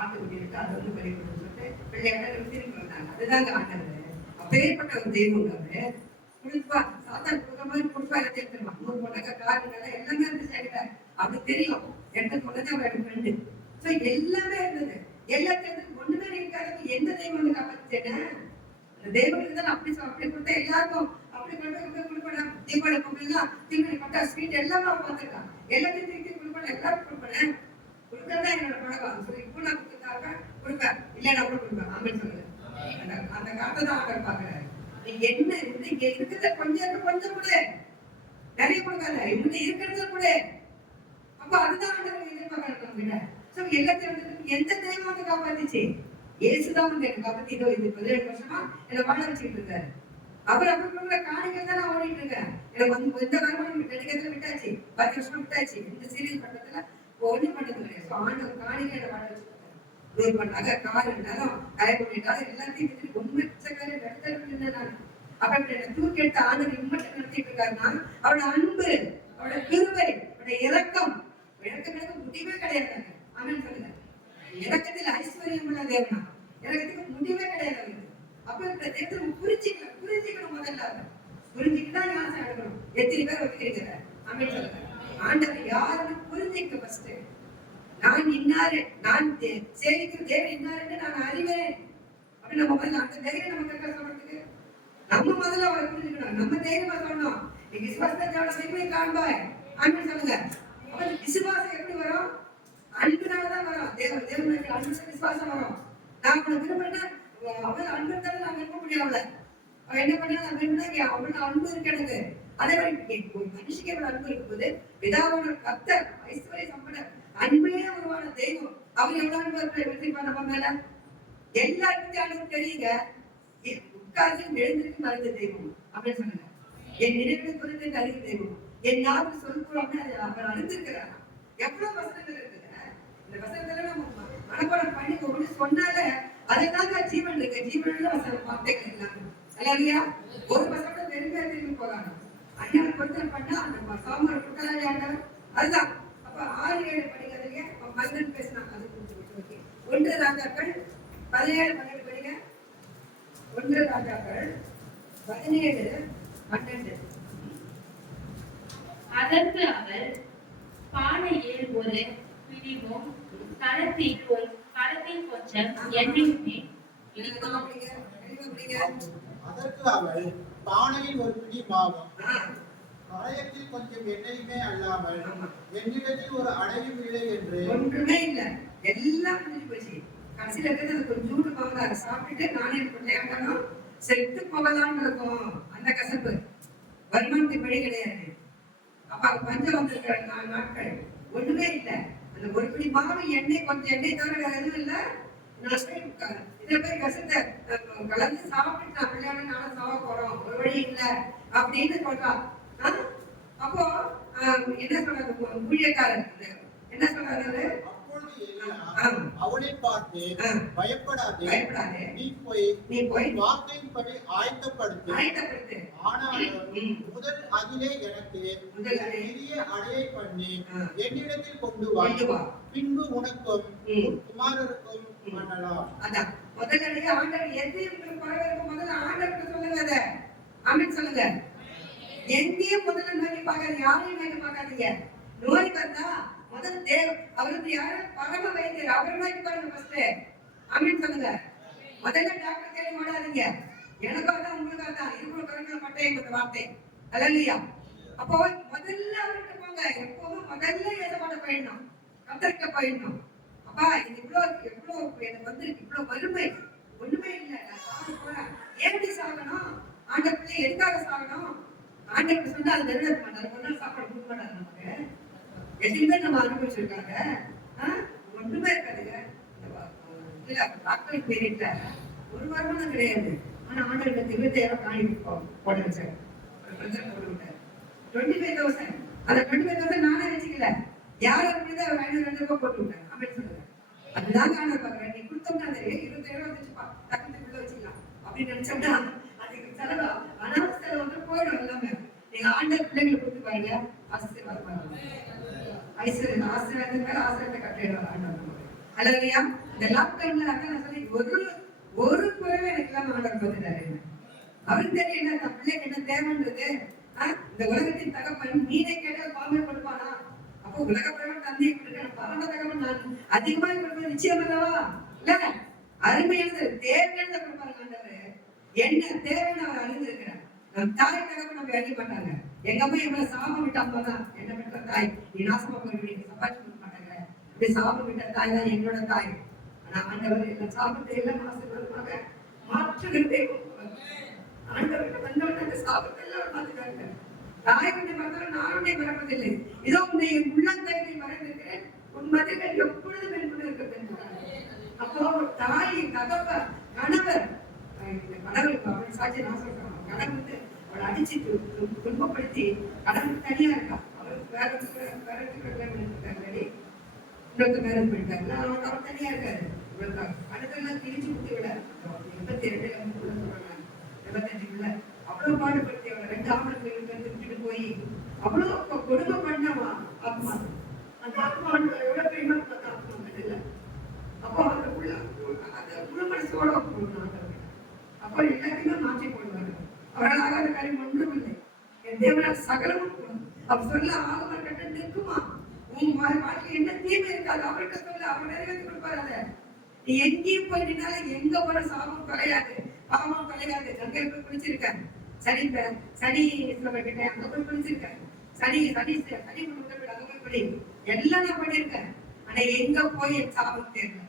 ஆட்டு குட்டி இருக்கு, அதை பலி கொடுன்னு சொல்லிட்டு பிள்ளையோட திரும்பி வந்தாங்க. அதுதாங்க ஆண்டவர். அப்பேற்பட்ட ஒரு தெய்வம் அவரு. குளிப்பா சாத்தான் கொடுக்குற மாதிரி குளிப்பா எல்லாம் சேர்த்துருவான். 100 பொண்ணாக்க காரணம் எல்லாமே இருந்துச்சு என்கிட்ட. அப்படி தெரியும். என்கிட்ட சொன்னதே அவரோட ஃப்ரெண்டு. ஸோ எல்லாமே இருந்தது. எல்லாத்தையும் ஒண்ணுமே இருக்காது. எந்த தெய்வம் காப்பாத்துச்சேன்னு அந்த தெய்வத்துக்கு தான் அப்படி கொடுத்தா எல்லாருக்கும் அப்படி கொண்டு கொடுப்பேன். தீபாவளி பொங்கல்லாம் தீபாவளி பட்டா ஸ்வீட் எல்லாமே அவன் பார்த்துருக்கான். எல்லாத்தையும் திருப்பி கொடுப்பேன், எல்லாருக்கும் கொடுப்பேன். கொடுக்கறதா என்னோட பழக்கம். சொல்லி இப்போ நான் கொடுத்தாக்க கொடுப்பேன், இல்லை நான் கூட கொடுப்பேன். ஆமென் சொல்லுங்க. அந்த காலத்தை தான் ஆர்டர் பாக்குறாரு. நீ என்ன இங்க இருக்கிறத கொஞ்சம் கூட நிறைய கொடுக்காத, இவங்க இருக்கிறத கூட. அப்ப அதுதான் ஆண்டவர் எதிர்பார்க்கறாங்க. சோ எல்லாத்தையும் எந்த தெய்வம் வந்து காப்பாத்திச்சு? இயேசுதான் வந்து என்ன காப்பாத்தி. இதோ இது 17 வருஷமா என்ன வாழ வச்சுட்டு இருக்காரு. அவர் அப்படி காணிகள் தான் நான் ஓடிட்டு இருக்கேன். எனக்கு வந்து எந்த வருமானம் கிடைக்கிறதுல விட்டாச்சு, 10 வருஷமா விட்டாச்சு. இந்த சீரியல் பண்றதுல ஒண்ணு பண்றது கிடையாது. ஆண்டவர் காணிகள் என்ன வாழ வச்சுட்டு இருக்காரு. பண்ணாங்க கார் இருந்தாலும் கரை பண்ணிட்டாலும் எல்லாத்தையும் ரொம்ப பிச்சைக்காரன் நடத்த நான். அப்படி தூக்கி எடுத்த ஆண்டவர் இம்மட்டம் நடத்திட்டு இருக்காருன்னா அவரோட அன்பு, அவரோட கிருபை, அவருடைய இரக்கம் முடிவே கிடையாது. ஆமென் சொல்லுங்க. இரக்கத்தில் ஐஸ்வர்யம் உள்ள தேவனா, இரக்கத்துக்கு முடிவே கிடையாது. அப்ப இந்த தேவத்தை புரிஞ்சுக்கணும். முதல்ல புரிஞ்சுக்கிட்டா ஆசை எடுக்கணும். எத்தனை பேர் ஒத்துக்கிறீங்க? ஆமென் சொல்லுங்க. ஆண்டவர் யாருன்னு புரிஞ்சுக்க ஃபர்ஸ்ட். நான் இன்னாரு, நான் சேவிக்கிற தேவன் இன்னாருன்னு நான் அறிவேன் அப்படின்னு நம்ம முதல்ல அந்த தைரியம் நமக்கு இருக்க சொல்றதுக்கு நம்ம முதல்ல அவரை புரிஞ்சுக்கணும். நம்ம தைரியமா சொல்லணும். நீ விசுவாசத்தோட மகிமை காண்பாய். ஆமென் சொல்லுங்க. அப்ப விசுவாசம் எப்படி வரும்? அன்புனாலதான் வரும். தேவனுக்கு அன்பு விசுவாசம் வரும். நான் அவனை விரும்புறேன்னா அவள் அன்பு இருந்தாலும் நான் விரும்ப முடியும். அவள் என்ன பண்ணா நான் விரும்பினா அவள் அன்பு இருக்கு எனக்கு. அதே மாதிரி மனுஷிக்கு எவ்வளவு அன்பு இருக்கும்போது பிதாவோட கர்த்தர் ஐஸ்வர்ய சம்பனர் அன்பே உருவான தெய்வம். அவர் எவ்வளவு அன்பு வச்சிருப்பா நம்ம மேல. எல்லாருக்கும் யாருக்கும் தெரியுங்க. உட்கார்ந்து எழுந்திருக்கு மறந்த தெய்வம் அப்படின்னு சொன்னாங்க. என் நினைவு குறித்து அறிவு தெய்வம். என் நாக்கு சொல்லுறாங்க அவர் அறிந்திருக்கிறார். எவ்வளவு வசனங்கள் இருக்குங்க. இந்த வசனத்துல நம்ம மனப்பாடம் பண்ணி ஒண்ணு சொன்னால அதுதாங்க ஜீவன் இருக்கு. ஜீவன்ல வசனம் வார்த்தைகள் இல்லாம இல்லையா? ஒரு வசனம் பெருமையா திரும்பி போறாங்க. அண்ணன் பொருத்தனை பண்ணா அந்த சாம்பார் கொடுக்கறாரு ஆண்டவர். அதுதான். அப்ப 6-7 படிக்கிறதுலயே மன்னன் பேசினாங்க. அது ஓகே. 1 ராஜாக்கள் 17-12 படிங்க. 1 ராஜாக்கள் 17-12. அதற்கு அவர், பானையில் ஒரு பிடிவும் களத்தில் கொஞ்சம் எண்ணெயுமே. அதற்கு அவள், பானையில் ஒரு பிடி மாவும் களையத்தில் கொஞ்சம் எண்ணெயுமே அல்லாமல் என்னிடத்தில் ஒரு அடையும் இல்லை என்று. ஒன்றுமே இல்லை, எல்லாம் முடிஞ்சு போச்சு. கடைசியில இருக்கிறது கொஞ்சோண்டு மாவு சாப்பிட்டுட்டு நானே பிள்ளையாண்டனும் செத்து போகலான்னு இருக்கும். அந்த கசப்பு வருமானத்தின் படி கிடையாது. அப்ப பஞ்சம் வந்திருக்கிற 4 நாட்கள் ஒண்ணுமே இல்லை. அந்த ஒரு பிடி மாவு எண்ணெய் கொஞ்சம் எண்ணெய் தவிர வேற எதுவும் இல்லை. இதை போய் கசத்தை கலந்து சாப்பிட்டு நான் பிள்ளையாட நானும் சாவ போறோம், ஒரு வழி இல்லை அப்படின்னு சொல்றான். அப்போ என்ன சொல்றாரு ஊழியக்காரர், என்ன சொல்றாரு? அவளை பார்த்து, பயப்படாதே, நீ போய் வார்த்தையின்படி ஆயத்தப்படுத்து. ஆனாலும் முதல் அதிலே எனக்கு பெரிய அடையை பண்ணி என்னிடத்தில் கொண்டு வா, பின்பு உனக்கும் குமாரருக்கும் பண்ணலாம். அதான் முதல் அடைய ஆண்டவர் எதையும் முதல்ல ஆண்டவருக்கு சொல்லுங்க. ஆமென் சொல்லுங்க. எங்கேயும் முதல்ல நோக்கி பார்க்காதீங்க, யாரையும் நோக்கி பார்க்காதீங்க. நோய் வந்தா முதல் அவருக்கு யாரு பரம வைத்தியர், அவரை நோக்கி பாருங்க ஃபர்ஸ்ட். ஆமென் சொல்லுங்க. முதல்ல டாக்டர் தேடி ஓடாதீங்க. எனக்காக தான் உங்களுக்காக தான் இருக்கிற கரங்களை பட்டே இந்த வார்த்தை. அல்லேலூயா. அப்போ முதல்ல அவர்கிட்ட போங்க. எப்போதும் முதல்ல ஏசப்பாட போயிடணும், கர்த்தர்கிட்ட போயிடணும். அப்பா இது எவ்வளவு எனக்கு வந்து இவ்வளவு வறுமை, ஒண்ணுமே இல்லை, நான் சாக போறேன். ஏன் சாகணும்? ஆண்டவர் பிள்ளை எதுக்காக சாகணும்? ஆண்டவர் சொன்னா அது நிறைவேற்ற மாட்டாரு. ஒரு நாள் சாப்பாடு கொடுக்க மாட்டாரு நமக்கு. எதுவுமே நம்ம அனுபவிச்சிருக்காங்க. ஒன்றுமே இருக்காதுங்க. டாக்டர் பேரிட்ட ஒரு வருமானம் கிடையாது. ஆனா ஆண்டவருக்கு 25,000 காணி போட வச்சாரு. ஒரு பிரச்சனை போட்டு விட்டாரு. 25,000. அந்த 25,000 நானே வச்சுக்கல, யார் அப்படிதான் அவர் 500 ரூபாய் போட்டு விட்டாரு. அப்படின்னு சொல்லுங்க. அதுதான் ஆண்டவர் பாக்குறேன். நீ கொடுத்தோம்னா அந்த 25,000 வந்துச்சுப்பா, டக்குனு வச்சுக்கலாம் அப்படின்னு நினைச்சோம்னா அதுக்கு செலவு அனாவசிய செலவு வந்து போயிடும் எல்லாமே. நீங்க ஆண்டவர் பிள்ளைங்களை கொடுத்து பாருங்க, ஆசீர்வாதம் ஆசீர்வாதம் மேல ஆசீர்வாதத்தை கட்டிடுவார் ஆண்டவர். அல்லையா? இந்த லாக்டவுன்ல நான் சொல்லி ஒரு குறைவே எனக்கு இல்லாம ஆண்டவர் பார்த்துட்டாரு. அவருக்கு தெரியும் என்ன தன் பிள்ளைக்கு என்ன தேவைன்றது. இந்த உலகத்தின் தகப்பன் மீனை கேட்டால் பாம்பை கொடுப்பானா? அப்போ உலக பிரகம் தந்தையை கொடுக்க பரம தகவல் நான் அதிகமாக கொடுப்பது நிச்சயம் அல்லவா? இல்ல, அருமையானது தேவையானதை கொடுப்பாரு ஆண்டவர். என்ன தேவைன்னு அவர் அறிந்திருக்கிறார். நம் தாய் தகவல் நம்ம அறிய மாட்டாங்க. எங்க அம்மா எவ்வளவு சாபம் விட்ட அம்மா தான் என்ன பெற்ற தாய். நீ நாசமா போய் சப்பாத்தி கொடுக்க மாட்டாங்க. இப்படி சாபம் விட்ட தாய் தான் என்னோட தாய். ஆனா ஆண்டவர் எல்லாம் சாபத்தை எல்லாம் ஆசீர்வாதமாக மாற்றுகிறதே. ஆண்டவர்கிட்ட வந்தவன் அந்த சாபத்தை எல்லாம் மாத்துக்காங்க. தாய் உன்னை மறந்தாலும் நான் உன்னை மறப்பதில்லை. இதோ உன்னை உள்ளங்கையை மறந்திருக்கிறேன், உன் மதில்கள் எப்பொழுதும் என் கூட இருக்கிறது. அப்போ தாய் தகப்ப கணவர் கணவருக்கு அவள் சாட்சி நான் சொல்றேன். கணவர் வந்து அவளை அடிச்சு துன்பப்படுத்தி கணவர் தனியா இருக்கா. அவருக்கு வேற இன்னொருத்த மேரேஜ் பண்ணிட்டாங்க. அவர் தனியா இருக்காரு. அடுத்தெல்லாம் கிழிச்சு கொடுத்து விட 82 சொல்றாங்க, 75 அவ்வளவு பாடுபடுத்தி அவளை 2 ஆம்பளை விட்டுட்டு போய் அவ்வளவு கொடுமை பண்ணவா ஆத்மா. அந்த ஆத்மா எவ்வளவு பெரிய ஆத்மா இல்லை. அப்போ அந்த முழு மனசோட அப்போ எல்லாத்தையுமே மாற்றி போடுவாங்க. அவரால் ஆகாத காரியம் ஒன்றும் இல்லை. என் தேவனால் சகலமும் அவர் சொல்ல ஆகுமா கட்ட நிற்குமா? உன் வாழ்க்கையில் என்ன தீமை இருக்காது அவர்கிட்ட சொல்ல, அவர் நிறைவேற்றி கொடுப்பாரு. நீ எங்கேயும் போய் நின்னாலும் எங்க போற சாபம் தொலையாது, பாவம் தொலையாது. கங்கை போய் குளிச்சிருக்கேன், சனி கிட்ட அங்க போய் குளிச்சிருக்கேன், சனி அங்க போய் குளி எல்லாம் நான் பண்ணிருக்கேன். ஆனா எங்க போய் என் சாபம் தெரியல.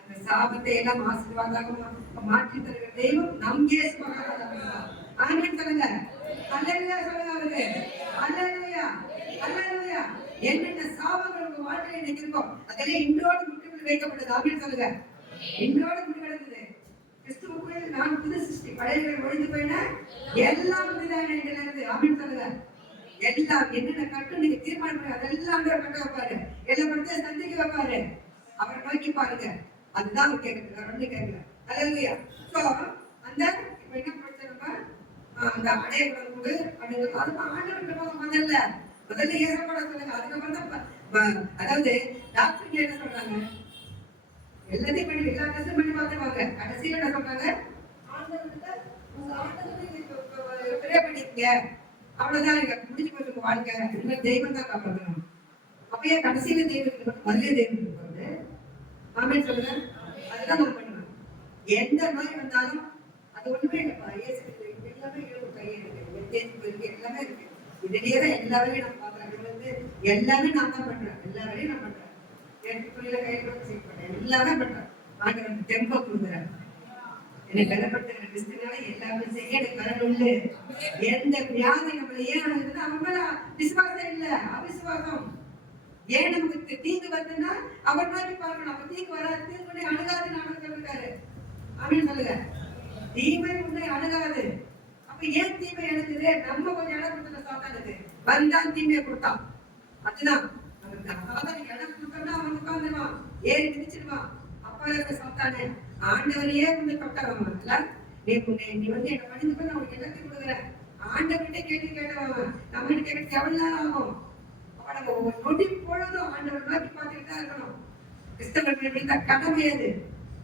அந்த சாபத்தை எல்லாம் ஆசீர்வாதமாக மாற்றி தருகிற தெய்வம் நம் இயேசு மகனாக. ஆமென் சொல்லுங்க. அல்லேலூயா சொல்லுங்க. அவருக்கு அல்லேலூயா அல்லேலூயா. என்னென்ன சாபங்கள் உங்க வாழ்க்கையில இன்னைக்கு இருக்கும் அதெல்லாம் இன்றோடு முற்றுப்புள்ளி வைக்கப்பட்டது. ஆமென் சொல்லுங்க. இன்றோடு முடிவடைந்தது. கிறிஸ்துவுக்குள் நான் புது சிருஷ்டி, பழையவை ஒழிந்து போயின எல்லாம் புதிதான இருந்து. ஆமென் சொல்லுங்க. எல்லாம் என்னென்ன கட்டும் நீங்க தீர்மானம் பண்ணி அதெல்லாம் கட்ட வைப்பாரு. எல்லாம் படுத்த சந்திக்க வைப்பாரு. அவரை நோக்கி பாருங்க. அதுதான் அவர் கேட்கறது, ஒண்ணு கேட்கல. அல்லேலூயா. சோ அந்த இப்ப என்ன படிச்சோம்னா அந்த அடைய கொடு அப்படிங்கிறது அது ஆண்டவர்கிட்ட முதல்ல ஏசப்பட சொல்லுங்க. அதுக்கப்புறம் தான் அதாவது டாக்டர் என்ன சொல்றாங்க, எல்லாத்தையும் பண்ணி எல்லா டெஸ்டும் பண்ணி பார்த்துருவாங்க. கடைசியில என்ன சொல்றாங்க, ஆண்டவர்கிட்ட உங்க ஆண்டவரை பண்ணிக்கங்க அவ்வளவுதான் இங்க முடிஞ்சு போச்சு உங்க வாழ்க்கை. இன்னும் தெய்வம் தான் காப்பாற்றணும். அப்பயே கடைசியில தெய்வத்துக்கு முதல்ல தெய்வத்துக்கு வந்து ஆமென் சொல்லுங்க. அதுதான் நான் பண்ணுவேன். எந்த நோய் வந்தாலும் அது ஒண்ணுமே இல்லப்பா. இயேசு எல்லாமே இருக்கு, கையை இருக்கு, தேஞ்சு இருக்கு, எல்லாமே இருக்கு. இதுலயே தான் எல்லா வேலையும் நான் பாக்குறேன். வந்து எல்லாமே நான் தான் பண்றேன். எல்லா வேலையும் நான் பண்றேன். எனக்கு தொழில கையில கூட செய்ய பண்றேன். எல்லாமே பண்றேன். ஆண்டவன் தெம்ப கொடுக்குறேன். என்னை பலப்படுத்துகிற கிறிஸ்துனால எல்லாமே செய்ய எனக்கு வரணும்னு. எந்த வியாதி நம்மள ஏன் ஆகுதுன்னா அவங்க விசுவாசம் இல்ல, அவிசுவாசம். ஏன் நமக்கு தீங்கு வருதுன்னா அவர் நோக்கி பார்க்கணும். அப்ப தீங்கு வராது, தீங்கு அணுகாதுன்னு ஆண்டவர் சொல்லிருக்காரு. ஆமென் சொல்லுங்க. தீமை உன்னை அணுகாது. அப்ப ஏன் தீமை எழுதுது? நம்ம கொஞ்சம் இடம் கொடுத்த சாத்தானுக்கு வந்தான் தீமையை கொடுத்தான். அதுதான் சாத்தானுக்கு இடம் கொடுத்தோம்னா அவன் உட்கார்ந்துருவான், ஏறி மிதிச்சிருவான். அப்பா இருக்க சாத்தானு ஆண்டவரையே வந்து தொட்டவன் இல்ல. நீ வந்து என்ன பணிந்து போய் அவனுக்கு எல்லாத்தையும் கொடுக்குறேன். ஆண்டவர்கிட்ட கேட்டு கேட்டவன் நம்ம கேட்க எவ்வளவு நேரம் ஆகும்? அப்ப நம்ம ஒரு நொடி பொழுதும் ஆண்டவர் நோக்கி பார்த்துட்டு தான் இருக்கணும். கிறிஸ்தவர்கள் கடமை அது.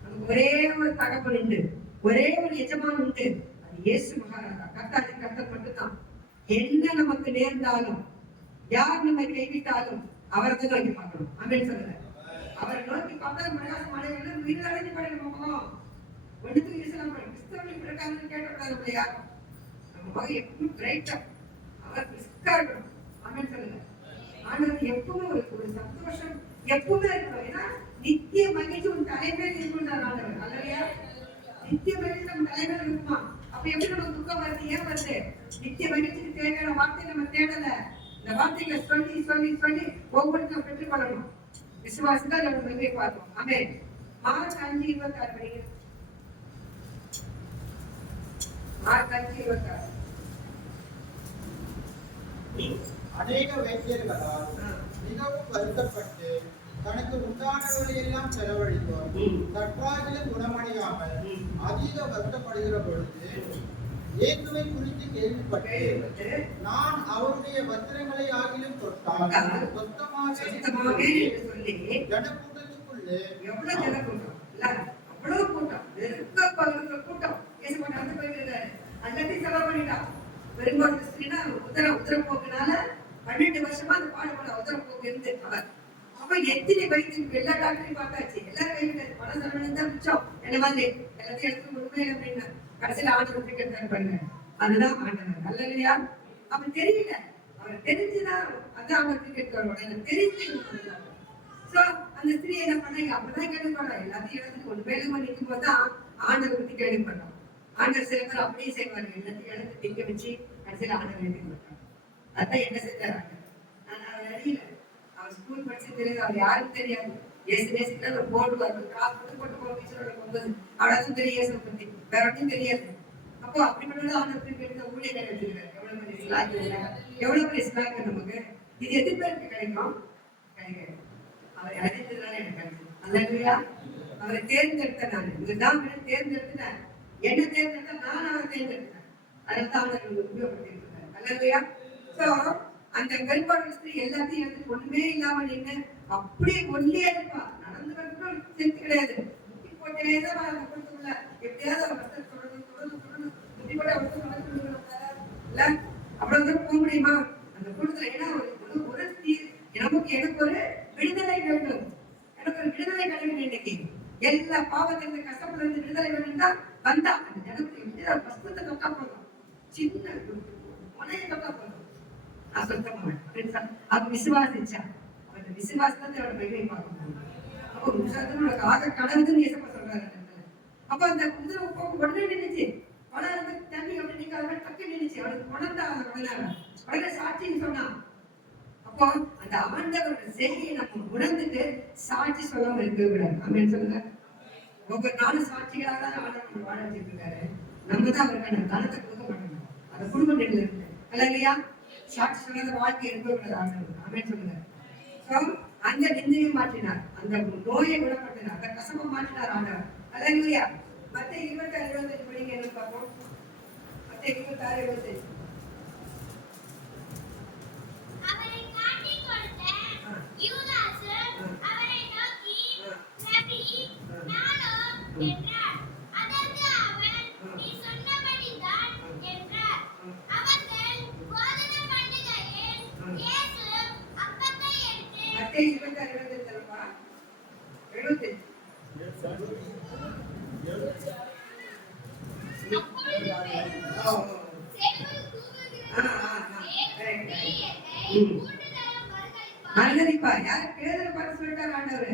நமக்கு ஒரே ஒரு தகவல் உண்டு, ஒரே ஒரு எஜமான் உண்டு, அது இயேசு மகாராஜா. கர்த்தாதி கர்த்தர் மட்டும்தான். என்ன நமக்கு நேர்ந்தாலும், யார் நம்மை கைவிட்டாலும் அவரை தான் நோக்கி பார்க்கணும். ஆமென் சொல்லுங்க. அவரை நோக்கி பார்த்தா பிரகாசம் அடையணும். உயிர் அடைஞ்சு போயிடும் நம்ம முகம். ஒன்றுக்கு யூஸ்லாம் கிறிஸ்தவர்கள் இருக்காங்கன்னு கேட்டக்கூடாது. இல்லையா நம்ம முகம் எப்பவும் பிரைட்டா அவர் பிஸ்கா இருக்கணும். ஆமென் சொல்லுங்க. ஆண்டவர் எப்பவும் ஒரு சந்தோஷம் எப்பவுமே இருக்கணும். ஏன்னா நித்திய மகிழ்ச்சி உன் தலைமையில் இருக்கும்ன்றார் ஆண்டவர். அல்லையா? நித்திய மகிழ்ச்சி நம்ம தலைமையில் இருக்குமா? அப்ப எப்படி நமக்கு துக்கம் வருது? ஏன் வருது? நித்திய மகிழ்ச்சிக்கு தேவையான வார்த்தை நம்ம தேடல. இந்த வார்த்தைகளை சொல்லி சொல்லி சொல்லி ஒவ்வொருத்தரும் பெற்றுக்கொள்ளணும். விசுவாசம் நம்ம மகிழ்ச்சியை பார்ப்போம். ஆமென். மார்க் 5:26 படிங்க. மார்க் 5:26. அநேக வைத்தியர்களால் மிகவும் வருத்தப்பட்டு தனக்கு உண்டானவர்களை எல்லாம் செலவழித்தோம். சற்றாகிலும் குணமடையாமல் அதிக வருத்தப்படுகிற பொழுது இயேசுவை குறித்து கேள்விப்பட்டு நான் அவருடைய வஸ்திரங்களை ஆகிலும் தொட்டால் சொந்தமாக ஜனக்கூட்டத்துக்குள்ளே எவ்வளவு ஜனக்கூட்டம் இல்ல, அவ்வளவு கூட்டம், நெருக்கப்படுகிற கூட்டம். இயேசு நடந்து போயிருக்காரு, எல்லாத்தையும் செலவு பண்ணிட்டான். பெரும்பாலும் ஸ்திரீனா உத்தரப்போக்குனால 12 வருஷமா அந்த பாடுபட உத்தரப்போக்கு இருந்து அவன் எத்தனை வயதுக்கு எல்லா டாக்டரையும் பார்த்தாச்சு. எல்லாரும் கைவிட்டாரு. பணம் செலவு தான் மிச்சம். என்ன மாதிரி எல்லாத்தையும் எடுத்து உண்மையில அப்படின்னா கடைசியில ஆண்டவர் டிக்கெட் பாருங்க. அதுதான் ஆண்டவர். அல்லையா? அவன் தெரியல, அவன் தெரிஞ்சுதான் அதான் அவன் டிக்கெட் தருவாங்க. தெரிஞ்சு சோ அந்த ஸ்திரீ என்ன பண்ணாங்க? அப்படிதான் கேள்விப்படா. எல்லாத்தையும் எடுத்து ஒரு வேலை நிற்கும் போதுதான் ஆண்டவர் பத்தி கேள்விப்பட்டான். ஆண்டவர் சில பேர் அப்படியே செய்வார்கள். எல்லாத்தையும் எடுத்து திங்க வச்சு கடைசியில ஆண்டவர் எழுதி மாட்டாங்க. அதான் என்ன செஞ்சார் ஆண்டவர். நான் அவன் அறியல, அவன் ஸ்கூல் படிச்சு தெரியாது, அவர் யாருக்கும் தெரியாது. ஏசு நேசிக்கிற ஒரு போர்டு வரும், காசு போட்டு போகும்போது அவ்வளவுதான் தெரியும் இயேசு பத்தி, வேற ஒன்றும் தெரியாது. அப்போ அப்படிப்பட்ட ஆண்டவர் ஊழியர்கள் வச்சிருக்காரு. எவ்வளவு பெரிய ஸ்லாக்கு, எவ்வளவு பெரிய ஸ்லாக்கு நமக்கு. இது எத்தனை பேருக்கு கிடைக்கும்? கிடைக்காது. அவரை அறிந்ததுனால எனக்கு கிடைக்கும். அல்லையா? அவரை தேர்ந்தெடுத்த நான் இதுதான் தேர்ந்தெடுத்தேன். என்ன தேர்ந்தெடுத்தா நான் அவரை தேர்ந்தெடுத்தேன். அதனால அவர்கள் உபயோகப்படுத்திருக்கிறார். அல்லையா? சோ அந்த கர்ப்பான ஸ்திரீ எல்லாத்தையும் எடுத்து ஒண்ணுமே இல்லாம நின்று அப்படியே ஒல்லியா இருப்பா. நடந்து வரணும் செஞ்சு கிடையாது. முட்டி போட்டேதான் அந்த குடும்பத்துல எப்படியாவது அவர் வசதி தொடர்ந்து தொடர்ந்து தொடர்ந்து முட்டி போட்டு அவருக்கு நடக்கணும் இல்ல. அவ்வளவு போக முடியுமா அந்த குடும்பத்துல? ஏன்னா ஒரு நமக்கு எனக்கு ஒரு விடுதலை வேண்டும், எனக்கு ஒரு விடுதலை கிடைக்கும். இன்னைக்கு எல்லா பாவத்திலிருந்து கஷ்டத்துல இருந்து விடுதலை வேண்டும் தான் வந்தா அந்த ஜனத்துக்கு எப்படிதான் வஸ்தத்தை தொட்டா போதும், சின்ன முனையை தொட்டா போதும். அவன் விசுவாசிச்சா, அவன் விசுவாசத்தை அவரோட மகிமை பார்க்கணும். அப்போ உனக்கு ஆக கடவுதுன்னு இயேசப்பா சொல்றாரு. அப்ப அந்த குதிரை போக்கு உடனே நின்னுச்சு. பணம் வந்து தண்ணி அப்படி நீங்க அதை டக்கு நின்னுச்சு. அவனுக்கு பணம் தான் உடனே சாட்சின்னு சொன்னான். அப்போ அந்த ஆண்டவரோட செய்தியை நம்ம உணர்ந்துட்டு சாட்சி சொல்லாம இருக்க விடாது. ஆமென் சொல்லுங்க. ஒவ்வொரு நாளும் சாட்சிகளாக தான் ஆண்டவர் வாழ வச்சிருக்காரு. நம்ம தான் அவருக்கான தனத்தை கொடுக்க மாட்டோம். அந்த குடும்ப நிலையில இருக்கு இல்லையா? சாட்சி சொல்லாத வாழ்க்கை இருக்க ஆண்டவர். ஆமென் சொல்லுங்க. சோ அந்த நிந்தையை மாற்றினார், அந்த நோயை குணப்படுத்தினார், அந்த கசப்பை மாற்றினார் ஆண்டவர். அல்லேலூயா. மத்தேயு 26:25 படிங்க. என்ன பார்ப்போம்? மத்தேயு 26:25. அவரை காட்டிக் கொடுத்த யூதாஸ் அவரை நோக்கி, ரபி, நானோ என்றார். அதற்கு அவர், நீ சொன்னபடிதான் என்றார். அவர்கள் போதகரே மத்திய 26, 25 மறுதளிப்பா யார் பேதரை பார்த்து சொல்லிட்டாரு ஆண்டவர்.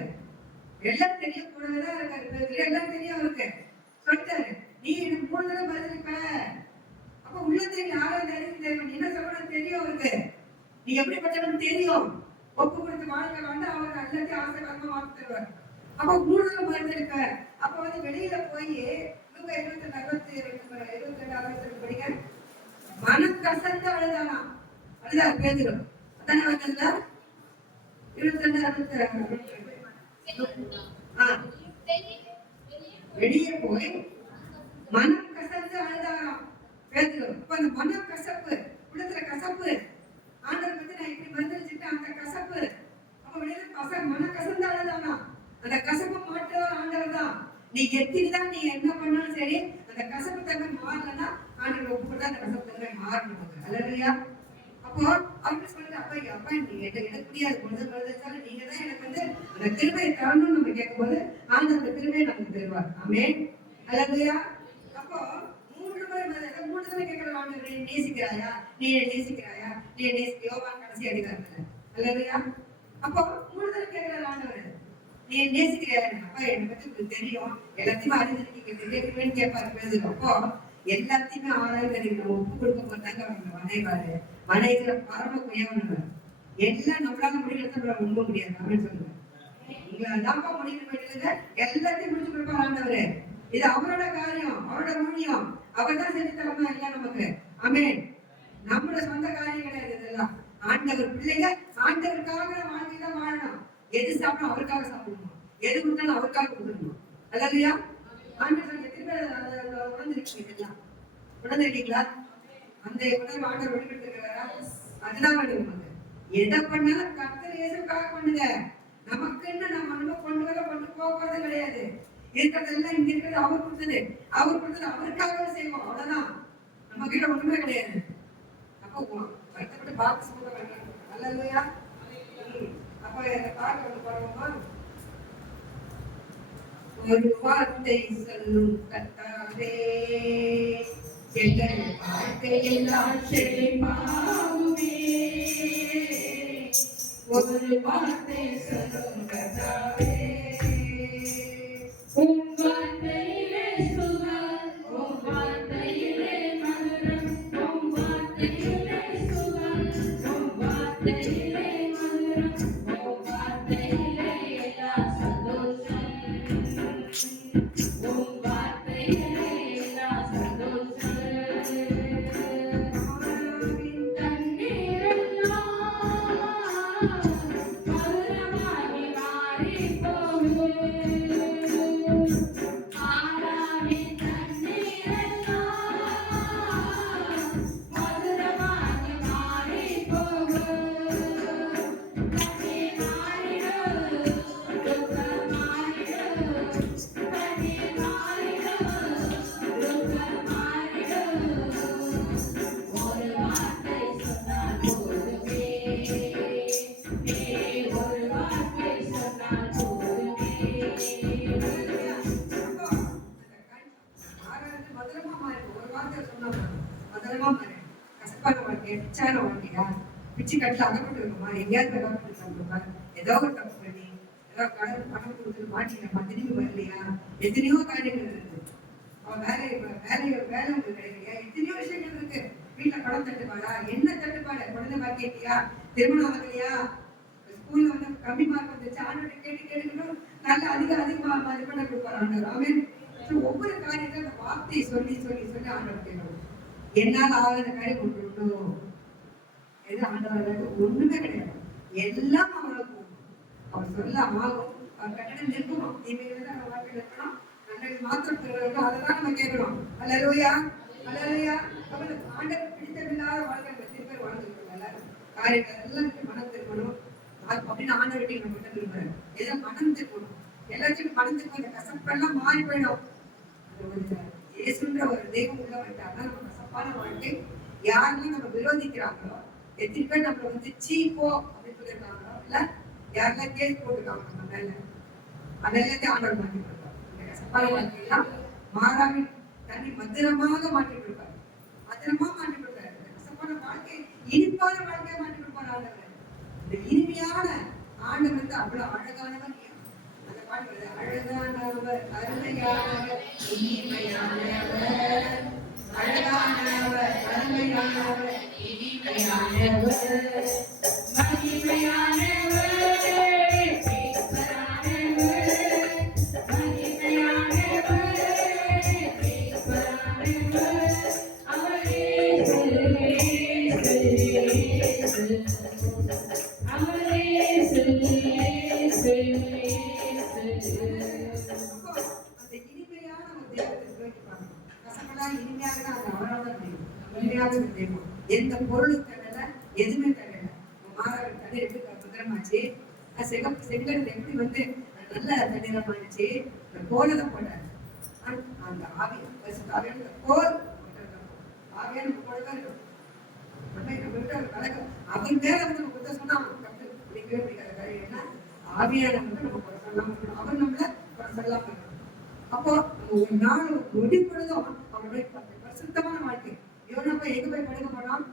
எல்லாம் தெரியக்கூடாதுதான் இருக்காரு பேதர், எல்லாம் தெரியும் அவருக்கு. சொல்லிட்டாரு நீ எனக்கு 3 தடவை மறுதளிப்ப. அப்ப உள்ளத்தை யாரும் தெரியும், என்ன சொல்லணும் தெரியும் அவருக்கு. நீ எப்படிப்பட்டவன் தெரியும். ஒப்பு கொடுத்து வாழ்க்கை வந்து அவர் எல்லாத்தையும் ஆசீர்வாதமா மாத்தி தருவார். அப்ப 3 தடவை மறுதளிப்ப. அப்ப வந்து வெளியில போய் 22 படிக்க மனம் கசந்து அழுதானா, அழுதா பேதுரு. அதானே வருதுல்ல 22 வெளியே போய் மனம் கசந்து அழுதாராம் பேதுரு. அப்ப அந்த மன கசப்பு, உள்ளத்துல கசப்பு, ஆண்டவர் வந்து நான் இப்படி மறுதளிச்சுட்டேன் அந்த கசப்பு. அப்ப வெளியில மன கசந்து அழுதானா, அந்த கசப்பை மாற்றவர் ஆண்டவர் தான். நீ எத்திதான் நீ என்ன பண்ணாலும் சரி, அந்த கசப்பு தன்மை மாறலன்னா ஆண்டவர் ஒப்புக்கொண்டா அந்த கசப்பு தன்மை மாறணும். அல்லையா? அப்போ அப்படி சொல்லிட்டு அப்பா நீ எனக்கு முடியாது, மறுதளிச்சாலும் நீங்க தான் எனக்கு வந்து அந்த கிருபையை தரணும்னு நம்ம கேட்கும் போது ஆண்டவர் அந்த கிருபையை நமக்கு தருவார். ஆமென். அல்லையா? அப்போ 3 தடவை கேட்கிற ஆண்டவர், நீ நேசிக்கிறாயா, நீ நேசிக்கிறாயா, நீ யோவான் கடைசி அதிகாரத்துல. அல்லையா? அப்போ 3 தடவை கேட்கிற ஆண்டவர், நீ நேசிக்கிறியா? அப்பா என்னை பத்தி உங்களுக்கு தெரியும், எல்லாத்தையுமே அறிஞ்சிருக்கீங்க, தெரியுமேன்னு கேட்பாரு பேசுறோம். அப்போ எல்லாத்தையுமே ஆராய்ந்து ஒப்பு கொடுக்க போதாங்க அவங்க மனைவாரு. மனைவில பரம குயவனவர். எல்லாம் நம்மளால முடியல நம்மளால உண்மை முடியாது அப்படின்னு சொல்லுவேன். உங்களாதான்ப்பா முடிக்க வேண்டியதுங்க, எல்லாத்தையும் முடிச்சு கொடுப்பார் ஆண்டவரு. இது அவரோட காரியம், அவரோட ஊழியம். அவர் தான் செஞ்சு தரமா எல்லாம் நமக்கு. ஆமென். நம்மளோட சொந்த காரியம் கிடையாது இதெல்லாம். ஆண்டவர் பிள்ளைங்க ஆண்டவருக்காக வாழ்க்கையில வாழணும். எது சாப்பிடும் அவருக்காக சாப்பிடணும், எது கொடுத்தாலும் அவருக்காக கொடுக்கணும். அல்லையா? ஆண்டவர் எத்தனை பேர் உணர்ந்துருக்கீங்களா? உணர்ந்துருக்கீங்களா? அந்த உணர்வு ஆண்டவர் வெளிப்படுத்திருக்கிறாரா? அதுதான் வேணும் நமக்கு. எதை பண்ணாலும் கர்த்தர் இயேசுக்காக பண்ணுங்க. நமக்குன்னு நம்ம அனுபவம் கொண்டு போகிறது கிடையாது. இருக்கிறதெல்லாம் இங்க இருக்கிறது அவர் கொடுத்தது, அவருக்காகவே செய்வோம். அவ்வளவுதான். நம்ம கிட்ட ஒண்ணுமே கிடையாது. அப்போ வைத்தப்பட்டு பார்த்து சொல்ல வேண்டாம். அல்லையா? அப்ப பார்க்க வந்து பாருவோமா? ஒரு வார்த்தை சொல்லும் கர்த்தாவே, எங்கள் வாழ்க்கையெல்லாம் செழிப்பாகுமே. ஒரு வார்த்தை சொல்லும் கர்த்தாவே, உம் வார்த்தையிலே சுகம், உம் வார்த்தையிலே மதுரம், உம் வார்த்தையிலே சுகம், உம் வார்த்தையிலே மதுரம், உம் வார்த்தையிலே எல்லா சந்தோஷம், உம் வார்த்தையிலே எல்லா சந்தோஷம். தண்ணீரெல்லாம் மதுரமாகி மாறிப் போகும். பிச்சு கட்டில அகப்பட்டு இருக்குமா, எங்கேயாவது அகப்பட்டு இருக்காங்க, ஏதோ ஒரு தப்பு பண்ணி ஏதோ கடன் பணம் கொடுத்து மாட்டிக்கிறப்பா, திரும்பி வரலையா, எத்தனையோ காரியங்கள் இருக்கு. அவன் வேலை உங்களுக்கு கிடைக்கலையா, எத்தனையோ விஷயங்கள் இருக்கு. வீட்டுல பணம் தட்டுப்பாடா, என்ன தட்டுப்பாடு, குழந்தை பாக்கியா, திருமணம் ஆகலையா, ஸ்கூல்ல வந்து கம்மி மார்க் வந்துச்சு, ஆண்டோட கேட்டுக்கணும் நல்ல அதிகமா மதிப்பெண்ணை கொடுப்பாரு ஆண்டவர். ஆமென். ஒவ்வொரு காரியத்தையும் அந்த வார்த்தையை சொல்லி ஆண்டவர் கேட்கணும். என்னால் ஆகாத காரியம் கொண்டு எது ஆண்டவர்களுக்கு ஒண்ணுமே கிடையாது. எல்லாம் அவருக்கு அவர் சொல்ல ஆகும். அவர் கட்டணம் நிற்கணும். தீமைகள் தான் நம்ம வாழ்க்கையில் இருக்கணும், நல்லது மாத்திரம் பெறுவதோ அதைதான் நம்ம கேட்கணும். அல்லேலூயா, அல்லேலூயா. அவனுக்கு ஆண்டவர் பிடித்தமில்லாத வாழ்க்கை எத்தனை பேர் வாழ்ந்துருக்கோம். காரியங்கள் எல்லாம் மனம் திரும்பணும் அப்படின்னு ஆண்டவர்கிட்ட நம்ம கிட்ட விரும்புறேன். ஏதோ மனம் திரும்பணும், எல்லாத்தையும் மனம் திரும்ப, அந்த கசப்பெல்லாம் மாறி போயிடும். இயேசுன்ற ஒரு தெய்வம் உள்ள வந்துட்டாதான் நம்ம கசப்பான வாழ்க்கை. யாரெல்லாம் நம்ம விரோதிக்கிறாங்களோ, எத்தனை பேர் நம்மள வந்து சீப்போ அப்படின்னு சொல்லியிருக்காங்களோ, இல்ல யாரெல்லாம் கேஸ் போட்டுருக்காங்க நம்ம மேல அதெல்லாத்தையும் ஆண்டவர் மாற்றி கொடுப்பார். இந்த கசப்பான வாழ்க்கையெல்லாம் மாறாம தண்ணி பத்திரமாக மாற்றி கொடுப்பார். பத்திரமா மாற்றி கொடுப்பாரு. இந்த கசப்பான வாழ்க்கை இனிப்பான வாழ்க்கையை மாற்றி கொடுப்பார் ஆண்டவர். இந்த இனிமையான ஆண்டவர் வந்து அவ்வளவு அழகானவர். அந்த பாட்டு வருது, அழகானவர் அருமையானவர் இனிமையானவர், அழகானவர் அருமையானவர் இனிமையானவர், மகிமையானவர் எந்த பொருளும் தரல, எதுவுமே தரல. மாறாக தண்ணீர் எப்படி பத்திரமாச்சு, சிகப்பு செங்கல் எப்படி வந்து நல்ல தண்ணீரமாச்சு, இந்த கோலத்தை போட்டாரு. அந்த ஆவிய ஆவியான கோல் ஆவியான போலதான் இருக்கும். அவன் பேர வந்து நம்ம குத்த சொன்னா தப்பு பிடிக்கவே பிடிக்காத காரியம். என்ன ஆவியான வந்து நம்ம குறை சொல்லாம இருக்கணும், அவன் நம்மள குறை சொல்லாம இருக்கணும். அப்போ ஒரு நாள் நொடி பொழுதும் அவனுடைய பரிசுத்தமான வாழ்க்கை. இவன் போய் எங்க போய் படுக்க போனான்,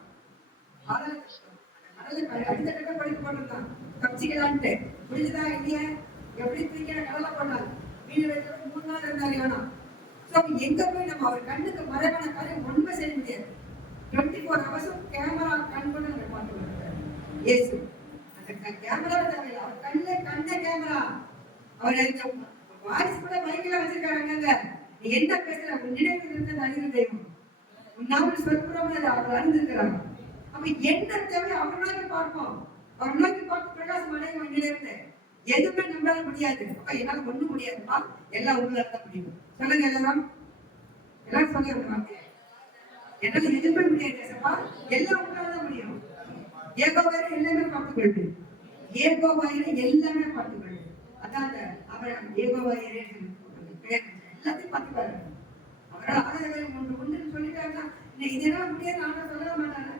அடித்தட்ட படுக்க போட்டிருந்தான் தப்பிச்சிக்கலான்ட்டு. புரிஞ்சுதா இல்லையா? எப்படி தூக்கின கடலை போனான், மீன் வைக்கிற 3 நாள் இருந்தார் இவனா. எங்க போய் நம்ம அவர் கண்ணுக்கு மறைவான காரியம் ஒண்ணுமே செய்ய முடியாது. 24 hours கேமரா கண் கொண்டு நம்ம பார்த்துருக்காரு இயேசு. அந்த கேமரா தேவையில்லை, அவர் கண்ணே கேமரா. அவர் வாய்ஸ் கூட மைக்கில வச்சிருக்காங்க. நீ என்ன பேசுற, உன் நினைவில் இருந்தது அறிவு தெய்வம், உன் நாவல் சொற்புறம்னு அவர் அறிந்திருக்கிறாங்க. அப்ப என்ன தேவை அவர் நோக்கி பார்ப்போம். அவர் நோக்கி பார்த்து பிரகாசம் அடைய வேண்டியிருந்து எதுவுமே நம்மளால முடியாது. அப்ப என்னால ஒண்ணும் முடியாதுப்பா, எல்லாம் உள்ள இருந்தா முடியும். சொல்லுங்க எல்லாரும், எல்லாரும் சொல்லுங்க. என்னால எதுவுமே முடியாதுப்பா, எல்லாம் உங்களாலதான் முடியும். ஏகோவாயிரம் எல்லாமே பார்த்துக்கொள்ளு, ஏகோவாயிரம் எல்லாமே பார்த்துக்கொள்ளு. அதான் அந்த அவர் ஏகோவாயிரம் எல்லாத்தையும் பார்த்துப்பாரு. அவரால் ஆதரவு ஒன்று சொல்லிட்டாருன்னா இதெல்லாம் முடியாது ஆனா சொல்ல மாட்டாங்க.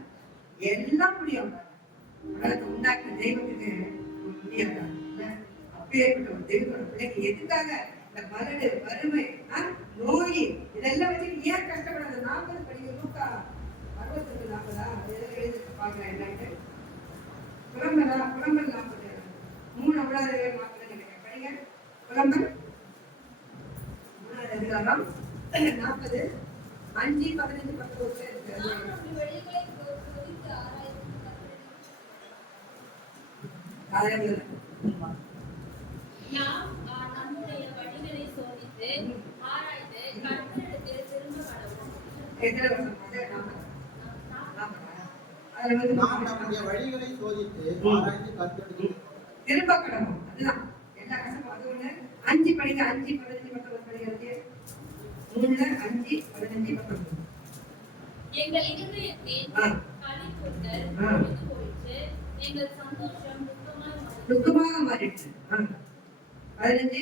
எல்லாம் முடியும். உண்டாக்கின தெய்வத்துக்கு முடியாதா? அப்பேற்பட்ட ஒரு தெய்வத்தோட பிள்ளைக்கு எதுக்காக இந்த மரடு வறுமை நோய் இதெல்லாம் வச்சு ஏன் கஷ்டப்படாது? 40 படிக்க லூக்கா 62-40 எழுதி பாக்குறேன் என்னன்ட்டு. புலம்பல் 40 3 அவ்வளவு 40 நினைக்கிறேன். படிங்க புலம்பல் 3வது அதிகாரம் 40 5 15 19 நாம் நம்முடைய வழிகளை சோதித்து ஆராய்ந்து கர்த்தரிடத்தில் திரும்ப கடவோம். நாம் நம்முடைய வழிகளை சோதித்து ஆராய்ந்து கர்த்தரிடத்தில் திரும்ப கடவோம். அதுதான் எல்லா கஷ்டமும். அது ஒண்ணு 5 படிங்க 5 15 19 படிங்க. 3 5 15 19 எங்கள் இதயத்தில் களிகூர்தல் பொழுது போயிற்று, எங்கள் சந்தோஷம் துக்கமாக மாறிடுச்சு. 15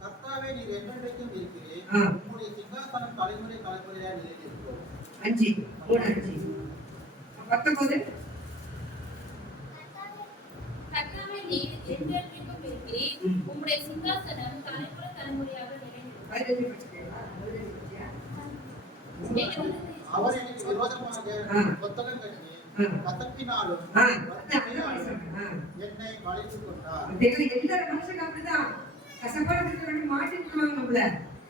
கர்த்தாவே நீர் என்றென்றைக்கும் இருக்கிறீர், உம்முடைய சிங்காசனம் தலைமுறை தலைமுறையாக நிலைத்திருக்கும். 5 19 கர்த்தாவே நீர் என்றென்றைக்கும் இருக்கிறீர், உம்முடைய சிங்காசனம் தலைமுறை தலைமுறையாக நிலைத்திருக்கும். அவர் எனக்கு விரோதமாக கொத்தளம் கட்டி கசப்பினாலும் என்னை வளைத்துக் கொண்டார். எல்லாரும் மனுஷங்க அப்படிதான் கசப்பான மாட்டிட்டு நம்மள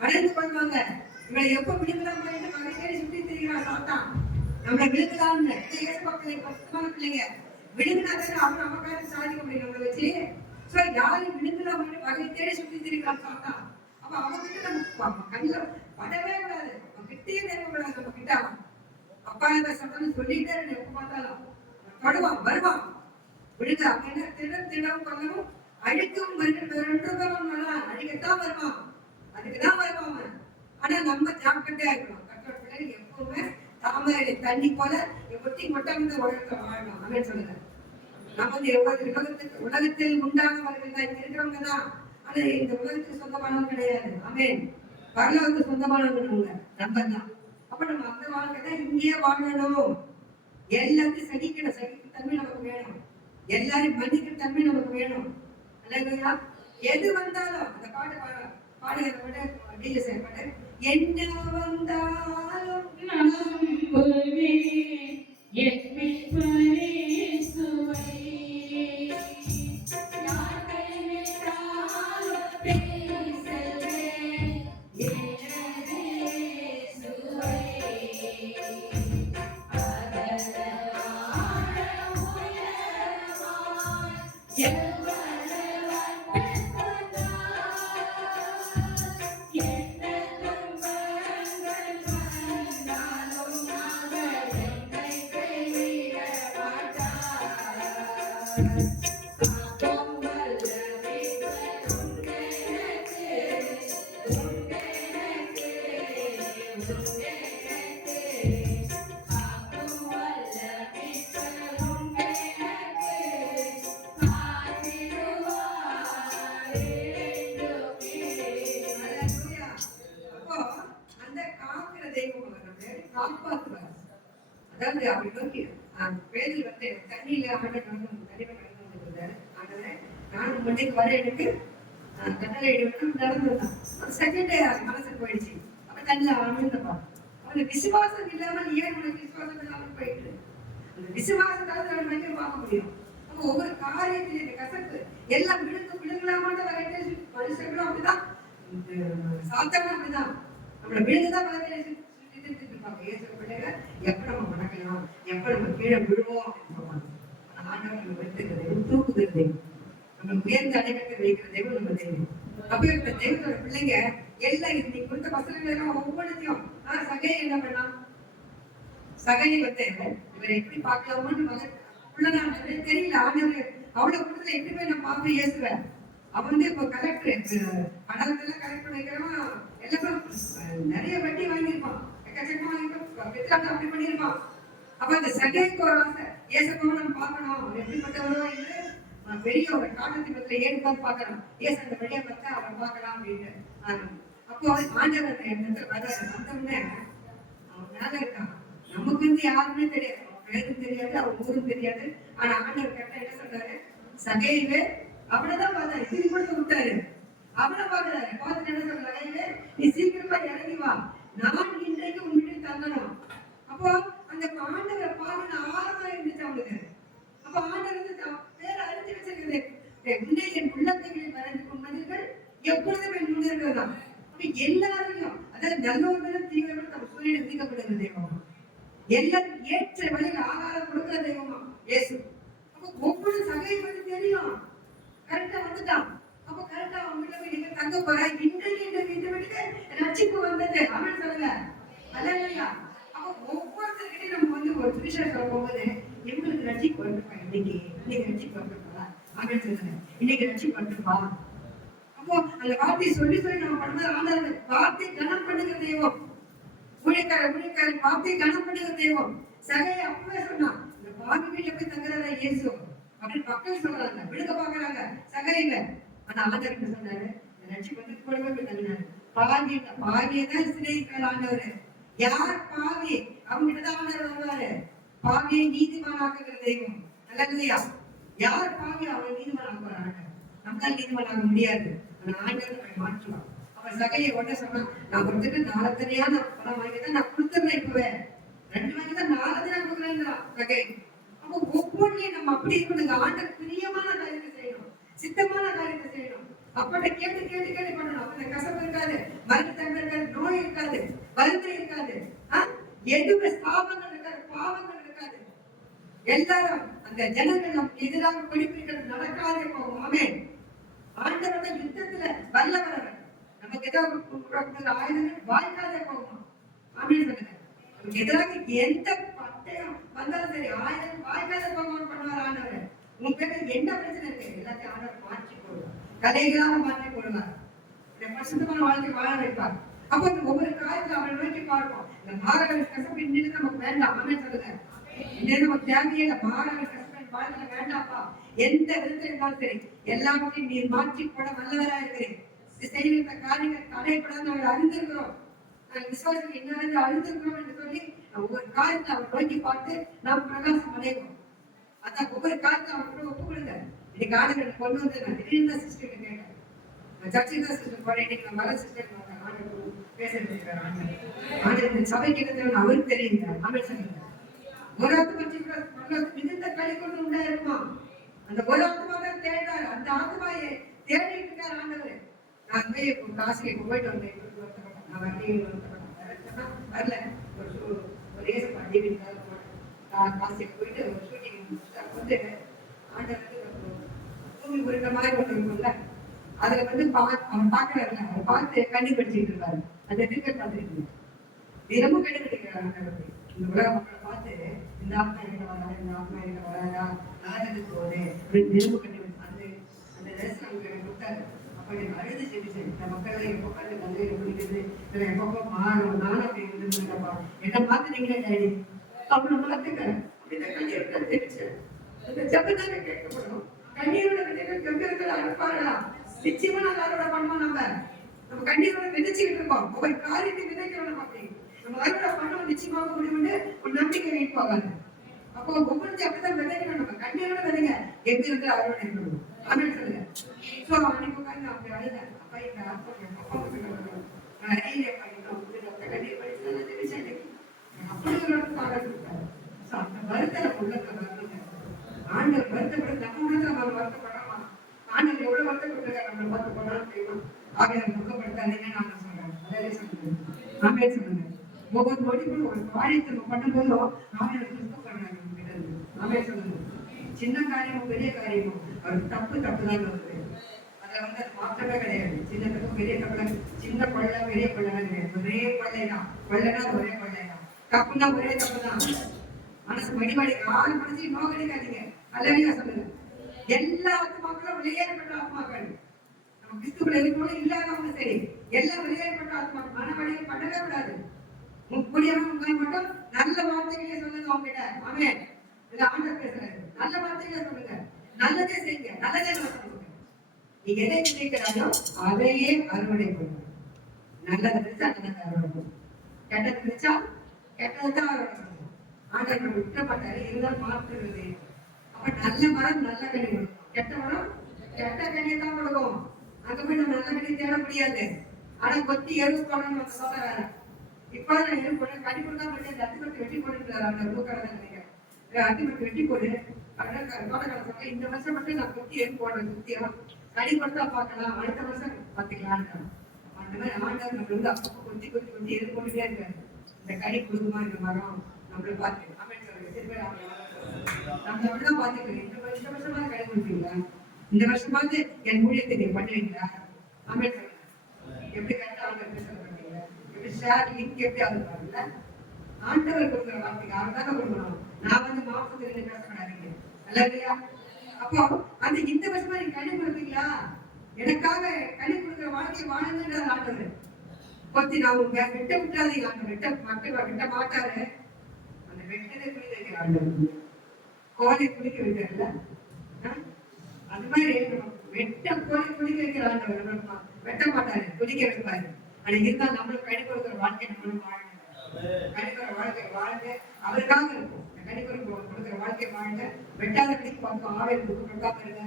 வளைந்து கொள்வாங்க. இவளை எப்ப விழுங்கலாம் மகை சுற்றி தெரிகிறான் சாத்தான். நம்மளை விழுங்கலாம்னு பசுமான பிள்ளைங்க விழுங்கினாதான் அவங்க நமக்காக சாதிக்க முடியும் நம்மளை வச்சு. யாரும் விழுங்கலாம் வகை தேடி சுற்றி தெரிகிறான் சாத்தான். அப்ப அவங்கிட்ட நம்ம கண்ணில் படவே கூடாது, நம்ம கிட்டே நெருங்கக்கூடாது. நம்ம கிட்ட அப்பா சொல்றேன்னு சொல்லிட்டே எப்ப பார்த்தாலும் தொடுவான் வருவான் விழுங்க. என்ன திடவும் கொல்லவும் அழிக்கும் அழிக்கத்தான் வருவான், அதுக்குதான் வருவான். ஆனா நம்ம ஜாக்கிரதையா இருக்கணும். கற்றோட பிள்ளைங்க எப்பவுமே தாமரை தண்ணி போல ஒட்டி மொட்டை உலகத்தை வாழணும். அப்படின்னு சொல்லுங்க. நம்ம வந்து உலகத்தில் உண்டானவர்கள் தான், இங்க இருக்கிறவங்க தான். ஆனா இந்த உலகத்துக்கு சொந்தமானவங்க கிடையாது. ஆமென். பரலோகத்துக்கு சொந்தமானவங்க நம்ம தான். அப்ப நம்ம அந்த வாழ்க்கை தான் இங்கேயே வாழணும். எல்லாத்தையும் சகிக்கிற தன்மை நமக்கு வேணும். எல்லாரும் மன்னிக்கிற தன்மை நமக்கு வேணும். அல்லேலூயா. எது வந்தாலும் அந்த பாட்டு பாடுகிற பாட்டு டிஜே பாட்டு, என்ன வந்தாலும் நம்புவேன் என் மீட்பரே இயேசுவை. யார் கைவிட்டாலும் பின் செல்வேன் எனது இயேசுவை. அகலமான உயரமாய் எவ்வளவன் பெற்றதாய். என்ன துன்பங்கள் வந்தாலும் அவர் என்னை கைவிட மாட்டார். காக்கும் வல்ல மீட்பர் உண்டெனக்கு, உண்டெனக்கு, உண்டெனக்கு. காக்கும் வல்ல மீட்பர் உண்டெனக்கு, காத்திடுவார் என்றுமே. அல்லேலூயா. அப்போ அந்த காக்கிற தெய்வம் நம்மை காப்பாற்றுவார். அதாவது அப்படி நோக்கி பேரில் வந்து தண்ணியில ஆண்டவர் தண்ணியில கடந்து வந்துருந்தாரு. ஆண்டவரே நானும் மண்டைக்கு வர எனக்கு கட்டளை இடுவேன் நடந்துதான். ஒரு செகண்டே மனசுக்கு போயிடுச்சு. அப்ப தண்ணியில ஆழ்ந்தப்பா அவனுக்கு விசுவாசம் இல்லாமல் ஏன் உனக்கு விசுவாசம் இல்லாமல் போயிட்டு அந்த விசுவாசத்தால் அவன் வந்து பார்க்க முடியும். அப்போ ஒவ்வொரு காரியத்திலும் இந்த கசப்பு எல்லாம் விழுங்கலாமான்ற வகையில மனுஷர்களும் அப்படிதான், சாத்தானும் அப்படிதான் நம்மளை விழுந்துதான் வகையில எப்ப நம்ம மடக்கலாம், எப்ப நம்ம கீழே விழுவோம் அப்படின்னு சொல்லுவாங்க. ஆண்டவர் நம்ம வெறுத்துக்கிறது தூக்குகிறது, நம்ம உயர்ந்த அடைவத்தை வைக்கிற தெய்வம் நம்ம தெய்வம். அப்ப இந்த தெய்வத்தோட பிள்ளைங்க எல்லாம் நீ கொடுத்த வசனங்கள் எல்லாம் ஒவ்வொன்றையும் சகையை என்ன பண்ணலாம், சகையை வந்து இவரை எப்படி பார்க்கலாமான்னு உள்ள நான் தெரியல. ஆண்டவர் அவ்வளவு கூட்டத்துல எப்படி போய் நான் பார்த்து ஏசுவேன். அவன் வந்து இப்போ கலெக்டர் பணத்தெல்லாம் கலெக்ட் பண்ணிக்கிறவன் எல்லாம் நிறைய வட்டி வாங்கியிருப்பான், எக்கச்சக்கமா வாங்கியிருப்பான், பித்ராட்டம் அப்படி பண்ணியிருப்பான். அப்ப அந்த சகைக்கு ஒரு ஆசை, ஏசப்பாவை நம்ம பார்க்கணும், எப்படிப்பட்டவரோ என்று பெரிய ஒரு காட்டத்திபத்துல ஏற்பாடு பார்க்கணும். ஏசு அந்த வழியை பார்த்தா அவன் பார்க்கலாம் அப்படின்னு. அப்போ ஆண்டவர் இடத்துல வர்றாரு. வந்தவுடனே அவன் மேல இருக்கான். நமக்கு வந்து யாருமே தெரியாது, அவன் பேரும் தெரியாது, அவன் ஊரும் தெரியாது. ஆனா ஆண்டவர் கரெக்டா என்ன சொல்றாரு, சகைவே அவனதான் பார்த்தாரு, திரும்பி கொடுத்து விட்டாரு. அவனை பார்க்கிறாரு, பார்த்துட்டு என்ன சொல்றாரு, நீ சீக்கிரமா இறங்கி வா, நான் இன்றைக்கு உன் வீட்டில் தங்கணும். அப்போ அந்த ஆண்டவரை பார்க்கணும் ஆர்வமா இருந்துச்சு அவனுக்கு. அப்ப ஆண்டவர் வந்து வேற அறிஞ்சு வச்சிருக்கிறது, முன்னே என் உள்ளத்தைகளில் வரைந்து கொண்டவர்கள் எப்பொழுதும் என் முன்னே இருக்கிறதா. அப்ப எல்லாரையும், அதாவது நல்லவர்களும் தீவிரங்களும் நம்ம சூரியனை விதிக்கப்படுகிற தெய்வமா, எல்லாரும் ஏற்ற வழியில் ஆகாரம் கொடுக்கிற தெய்வமா இயேசு. அப்ப ஒவ்வொரு சகையை பத்தி தெரியும், கரெக்டா வந்துட்டான். அப்ப கரெக்டா அவன் வீட்டுல போய் நீங்க தங்க போற, இன்றைக்கு இந்த வீட்டுக்கு ரட்சிப்பு வந்தது அவன் சொல்லுங்க. அல்லேலூயா. அப்ப ஒவ்வொருத்தர்கிட்டையும் நம்ம வந்து ஒரு சுவிசேஷம் சொல்ல போகும்போது இவங்களுக்கு ரட்சிப்பு வந்துருப்பா, இன்னைக்கு ரட்சிப்பு வந்துருப்பா அப்படின்னு சொல்லுங்க, இன்னைக்கு ரட்சிப்பு வந்துருப்பா. அப்போ அந்த வார்த்தையை சொல்லி சொல்லி நம்ம பண்ண ஆண்டவர் வார்த்தை கனம் பண்ணுகிற தெய்வம், ஊழியக்காரன் வார்த்தையை கனம் பண்ணுகிற தெய்வம். சகையை அப்பவே சொன்னான், இந்த பாவி வீட்டுல போய் தங்குறதா இயேசு அப்படின்னு மக்கள் சொல்றாங்க, விழுக்க பாக்குறாங்க சகையில. ஆனா ஆண்டவர் சொன்னாரு, ரட்சிப்பு வந்து கூடவே போய் தங்கினாரு. பாவியதான் சிநேகிக்கிறார் ஆண்டவர். யார் பாவி அவங்ககிட்டதான் ஆண்டவர் வருவாரு. பாவியை நீதிமானாக்குகிற தெய்வம். அல்லேலூயா. யார் பாவி அவனை நீதிமானாக்குவார் ஆண்டவர். நம்மளால நீதிமானாக முடியாது, ஆனா ஆண்டவர் மாற்றுவான். அப்ப சகையை உடனே சொன்னா, நான் கொடுத்துட்டு நாளத்தனையா நான் பணம் வாங்கிதான் நான் கொடுத்துறேன், இப்பவே 2 வாங்கிதான் 4 நான் கொடுக்குறேன் சகை. அப்போ ஒவ்வொன்றையும் நம்ம அப்படி இருக்கணுங்க. ஆண்டவர் பிரியமான காரியத்தை செய்யணும், சித்தமான காரியத்தை செய்யணும். அப்பட கேட்டு கேட்டு கேட்டு பண்ணணும். அப்ப கசப்பு இருக்காது, மருத்துவம் இருக்காது, நோய் இருக்காது, வருத்தம் இருக்காது, எதுவுமே சாபங்கள் இருக்காது, பாவங்கள் இருக்காது. எல்லாரும் அந்த ஜனங்கள் நமக்கு எதிராக பிடிப்பிடிக்கிறது நடக்காதே போகும். ஆமென். ஆண்டவரோட யுத்தத்துல வல்லவர், நமக்கு எதிராக ஆயுதங்கள் வாய்க்காதே போகும். ஆமென் சொல்லுங்க. நமக்கு எதிராக எந்த பட்டயம் வந்தாலும் சரி, ஆயுதம் வாய்க்காதே போகும் பண்ணுவார் ஆண்டவர். உங்க பேருக்கு என்ன பிரச்சனை இருக்கு, எல்லாத்தையும் ஆண்டவர் மாற்றி போடுவார், கலைகளாக மாற்றி போடுவார், பரிசுத்தமான வாழ்க்கை வாழ வைப்பார். அப்போ ஒவ்வொரு காரியத்தை அவரை நோக்கி பார்ப்போம். இந்த மாறவர்கள் கசப்பு இன்னும் நமக்கு வேண்டாம். ஆமென் சொல்லுங்க. இன்னும் நமக்கு தேவையில்லை, மாறவர்கள் கசப்பு வாழ்க்கை வேண்டாப்பா. எந்த விதத்தில் இருந்தாலும் சரி, எல்லாத்தையும் நீர் மாற்றி போட வல்லவரா இருக்கிறேன். செய்கிற காரியங்கள் தடைப்படாது நாங்கள் அறிந்திருக்கிறோம், நாங்கள் விசுவாசத்துக்கு இன்னும் அறிந்திருக்கிறோம் என்று சொல்லி ஒவ்வொரு காலத்தை அவர் நோக்கி பார்த்து நாம் பிரகாசம் அடைவோம். அதான் ஒவ்வொரு காலத்தை அவர் ஒப்பு கொடுங்க. இன்னைக்கு ஆளுநர் கொண்டு வந்து நான் திடீர்னு சிஸ்டர் கேட்டேன். சர்ச்சைக்கு தான் சிஸ்டர் போறேன். இன்னைக்கு நான் வர சிஸ்டர் ஆளுநர் பேசுறேன். ஆளுநர் சபைக்கு இருந்தவன் அவருக்கு தெரியுங்க. ஆமென் சொல்லுங்க. ஒரு ஆத்மா கூட மிகுந்த களி கொண்டு உண்டாயிருக்குமா? அந்த ஒரு ஆத்மா தான் தேடுறாரு. அந்த ஆத்மாவை தேடிட்டு இருக்காரு ஆண்டவர். நான் போய் காசு கேட்க போயிட்டு வந்தேன். நான் வரல. ஒரு ஏசப்பா காசு போயிட்டு ஒரு ஷூட்டிங் வந்து ஆண்டவருக்கு பூமி உருண்ட மாதிரி ஒன்று இருக்கும்ல, அதுல வந்து அவன் பாக்குறாருல, அவன் பார்த்து கண்ணி படிச்சுட்டு இருக்காரு. அந்த கிரிக்கெட் பார்த்துருக்கு தினமும் கண்டுபிடிக்கிறார் ஆண்டவர். இந்த உலக மக்களை பார்த்து இந்த ஆத்மா எங்க வரா, இந்த ஆத்மா எங்க வராதா, நாளது போகுது அப்படின்னு தினமும் கண்டுபிடிச்சு அந்த ரேஸ் அவங்க கொடுத்தாரு. அப்ப எனக்கு அழுது செஞ்சுட்டேன். இந்த மக்களை எப்போ பார்த்து கங்கையில பிடிக்குது, இதுல எப்பப்போ மாறும், நானும் அப்படி இருந்துருப்பா, என்ன பார்த்துட்டீங்களே டேடி அவனை பார்த்துக்கிறேன் அப்படின்னு கண்ணீர் தெரிவிச்சேன். இந்த ஜபத்தாங்க கேட்கப்படும். கண்ணீரோட விதைகள் கம்பீரத்தில் அனுப்பாரா? நிச்சயமா நான் அறுவடை பண்ணுவோம். நம்ம கண்ணீரோட விதைச்சுக்கிட்டு இருக்கோம். ஒவ்வொரு காரியத்தை விதைக்கிறோம். நம்ம அப்படி நம்ம அறுவடை பண்ணுவோம். நிச்சயமாக முடிவுன்னு ஒரு நம்பிக்கை வீட்டு போகாது. அப்போ ஒவ்வொரு அப்படிதான் விதைக்கணும். நம்ம கண்ணீரோட விதைங்க கம்பீரத்தில் அறுவடை பண்ணுவோம். ஆமென் சொல்லுங்க. சோ அன்னைக்கு உட்காந்து அப்படி அழுதேன். அப்பா இந்த அப்பா நான் அறியலையே படிக்கணும் கண்ணீர் படிச்சு நான் தெரிவிச்சேன். அப்படி ஒரு ஆர்டர் கொடுத்தாரு. அந்த வருத்தலை உள்ளத்தை வருதுங்க. ஆண்டவர் வருத்தப்பட நம்ம உள்ளத்துல நம்ம வருத்தப்படலாம். ஆண்டவர் எவ்வளவு வருத்தப்பட்டிருக்காரு நம்மளை பார்த்து போனாலும் தெரியும். ஆகையால் துக்கப்படுத்தாதீங்கன்னு நான் சொல்றேன். அதே சொல்லுங்க. ஆமே சொல்லுங்க. ஒவ்வொரு நொடிக்கும் ஒரு காரியத்தை நம்ம பண்ணும்போதும் ஆமையார் துக்கப்படுறாங்க. ஆமே சொல்லுங்க. சின்ன காரியமும் பெரிய காரியமும் அவர் தப்பு தான் வருது. அதுல வந்து அது மாற்றமே கிடையாது. சின்ன தப்பு பெரிய தப்பு, சின்ன கொள்ளை பெரிய கொள்ளைதான் கிடையாது. ஒரே கொள்ளைதான். கொள்ளைனா ஒரே கொள்ளைதான். தப்புனா ஒரே தப்பு தான். மனசு மடிவாடி ஆறு மனசு நோக்கடிக்காதீங்க. அல்லையா சொல்லுங்க. எல்லா ஆத்மாக்களும் வெளியேறப்பட்ட ஆத்மாக்கள். நம்ம கிறிஸ்துக்குள்ள இருக்கணும் இல்லாதவங்க சரி, எல்லாம் வெளியேறப்பட்ட ஆத்மாக்கள். மனவழியை பண்ணவே கூடாது. முக்கூடியவன் உங்களை மட்டும் நல்ல வார்த்தைகளே சொல்லுங்க அவங்ககிட்ட. ஆமென். இது ஆண்டவர் பேசுறாரு. நல்ல வார்த்தைகளே சொல்லுங்க. நல்லதே செய்யுங்க. நல்லதே நடக்குங்க. நீங்க எதை நினைக்கிறாரோ அதையே அறுவடை பண்ணுங்க. நல்லதை நினைச்சா நல்லதை அறுவடை பண்ணுங்க. கெட்டதை நினைச்சா கெட்டதான் அறுவடை பண்ணுங்க. ஆண்டவர் விட்டப்பட்டாரு. இதுதான் மாற்றுகிறது. அப்ப நல்ல மரம் நல்ல கனி கொடுக்கும். கெட்ட மரம் கெட்ட கனியை தான் கொடுக்கும். அங்க போய் நம்ம நல்ல கனி தேட முடியாது. ஆனா கொத்தி எருவு போடணும்னு நம்ம சொல்ல வேற. இப்ப நான் எருவு போட கனி கொடுத்தா முடியாது. அத்திமரத்தை வெட்டி போட்டுருக்காரு. அந்த பூக்கடை நினைக்கிறேன். அத்திமரத்தை வெட்டி போடு. தோட்டக்கார சொல்ல இந்த வருஷம் மட்டும் நான் கொத்தி எருவு போடுறேன். குத்தியம் கனி கொடுத்தா பார்க்கலாம், அடுத்த வருஷம் பார்த்துக்கலாம். அந்த மாதிரி ஆண்டவர் நம்ம வந்து அப்பப்போ கொத்தி கொத்தி கொத்தி எருவு போட்டுட்டே இருக்காரு. இந்த கனி கொடுக்குமா இந்த மரம் நம்மள பார்த்து நம்ம அப்படிதான் பாத்துக்கிறேன். இந்த வருஷமா கடை கொடுப்பீங்களா? இந்த வருஷமாவது என் ஊழியத்தை நீங்க பண்ணுவீங்களா? ஆமென் சொல்லுங்க. எப்படி கரெக்டா அவங்க பேச மாட்டீங்க? எப்படி ஷேர் லிங்க் எப்படி ஆகுதுல? ஆண்டவர் கொடுக்குற வார்த்தைக்கு அவர்தானே கொடுக்கணும். நான் வந்து மாசத்துக்கு பேசப்படாதீங்க. இல்லையா? அப்போ அந்த இந்த வருஷமா நீங்க கனி கொடுப்பீங்களா? எனக்காக கனி கொடுக்குற வாழ்க்கையை வாழுங்கன்றார் ஆண்டவர். கொத்தி நான் உங்க வெட்ட விட்டாதீங்க. அந்த வெட்ட மக்கள் வெட்ட மாட்டாரு. வெட்டதை குளிக்க வைக்கிற ஆண்டவர். கோழி குளிக்க வைக்கிறல்ல, அது மாதிரி வெட்ட கோழி குளிக்க வைக்கிற ஆண்டவர். வெட்ட மாட்டாரு, குளிக்க வைப்பாரு. ஆனா இருந்தா நம்மளுக்கு கனி கொடுக்கிற வாழ்க்கை நம்மளும் வாழணும். கனிக்கிற வாழ்க்கை வாழ்ந்து அவருக்காக இருக்கும். கொடுக்கிற வாழ்க்கை வாழ்ந்து வெட்டாத கணிக்கு பார்க்கும். ஆவை கொடுக்காம இருங்க.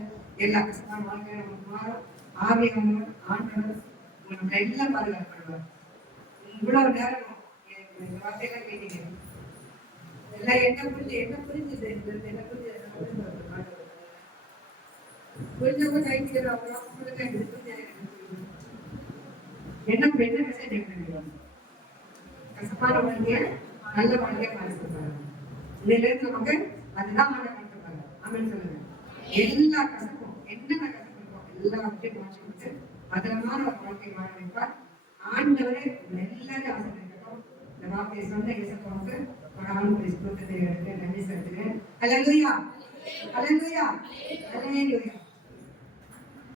எல்லா கஷ்டமான வாழ்க்கையும் நமக்கு மாறும். ஆவியானவர் ஆண்டவர் நம்மளை எல்லாம் பாதுகாப்படுவார். இவ்வளவு நேரம் இந்த வார்த்தையெல்லாம் கேட்டீங்க. எல்லாம் என்ன புரிஞ்சுது புரிஞ்சவங்க கைக்கிறோம். என்ன மெசேஜ் கசப்பான வாழ்க்கைய நல்ல வாழ்க்கைய மாறிப்பாங்க. இதுல இருந்து நமக்கு அதுதான் மாற்றப்படுத்துவாங்க. ஆமென் சொல்லுங்க. எல்லா கசப்பும் என்னென்ன கசப்பு இருக்கும் எல்லாத்தையும் மாற்றி கொடுத்து பத்திரமான ஒரு வாழ்க்கை வாழ வைப்பார் ஆண்டவரே. எல்லாரும் ஆசைப்பட்டிருக்கோம். இந்த வார்த்தையை சொன்ன இயேசுவுக்கு ஒரு ஆண்டு ஸ்தோத்திரத்தை எடுத்து நன்றி செலுத்துகிறேன். அல்லேலூயா, அல்லேலூயா, அல்லேலூயா.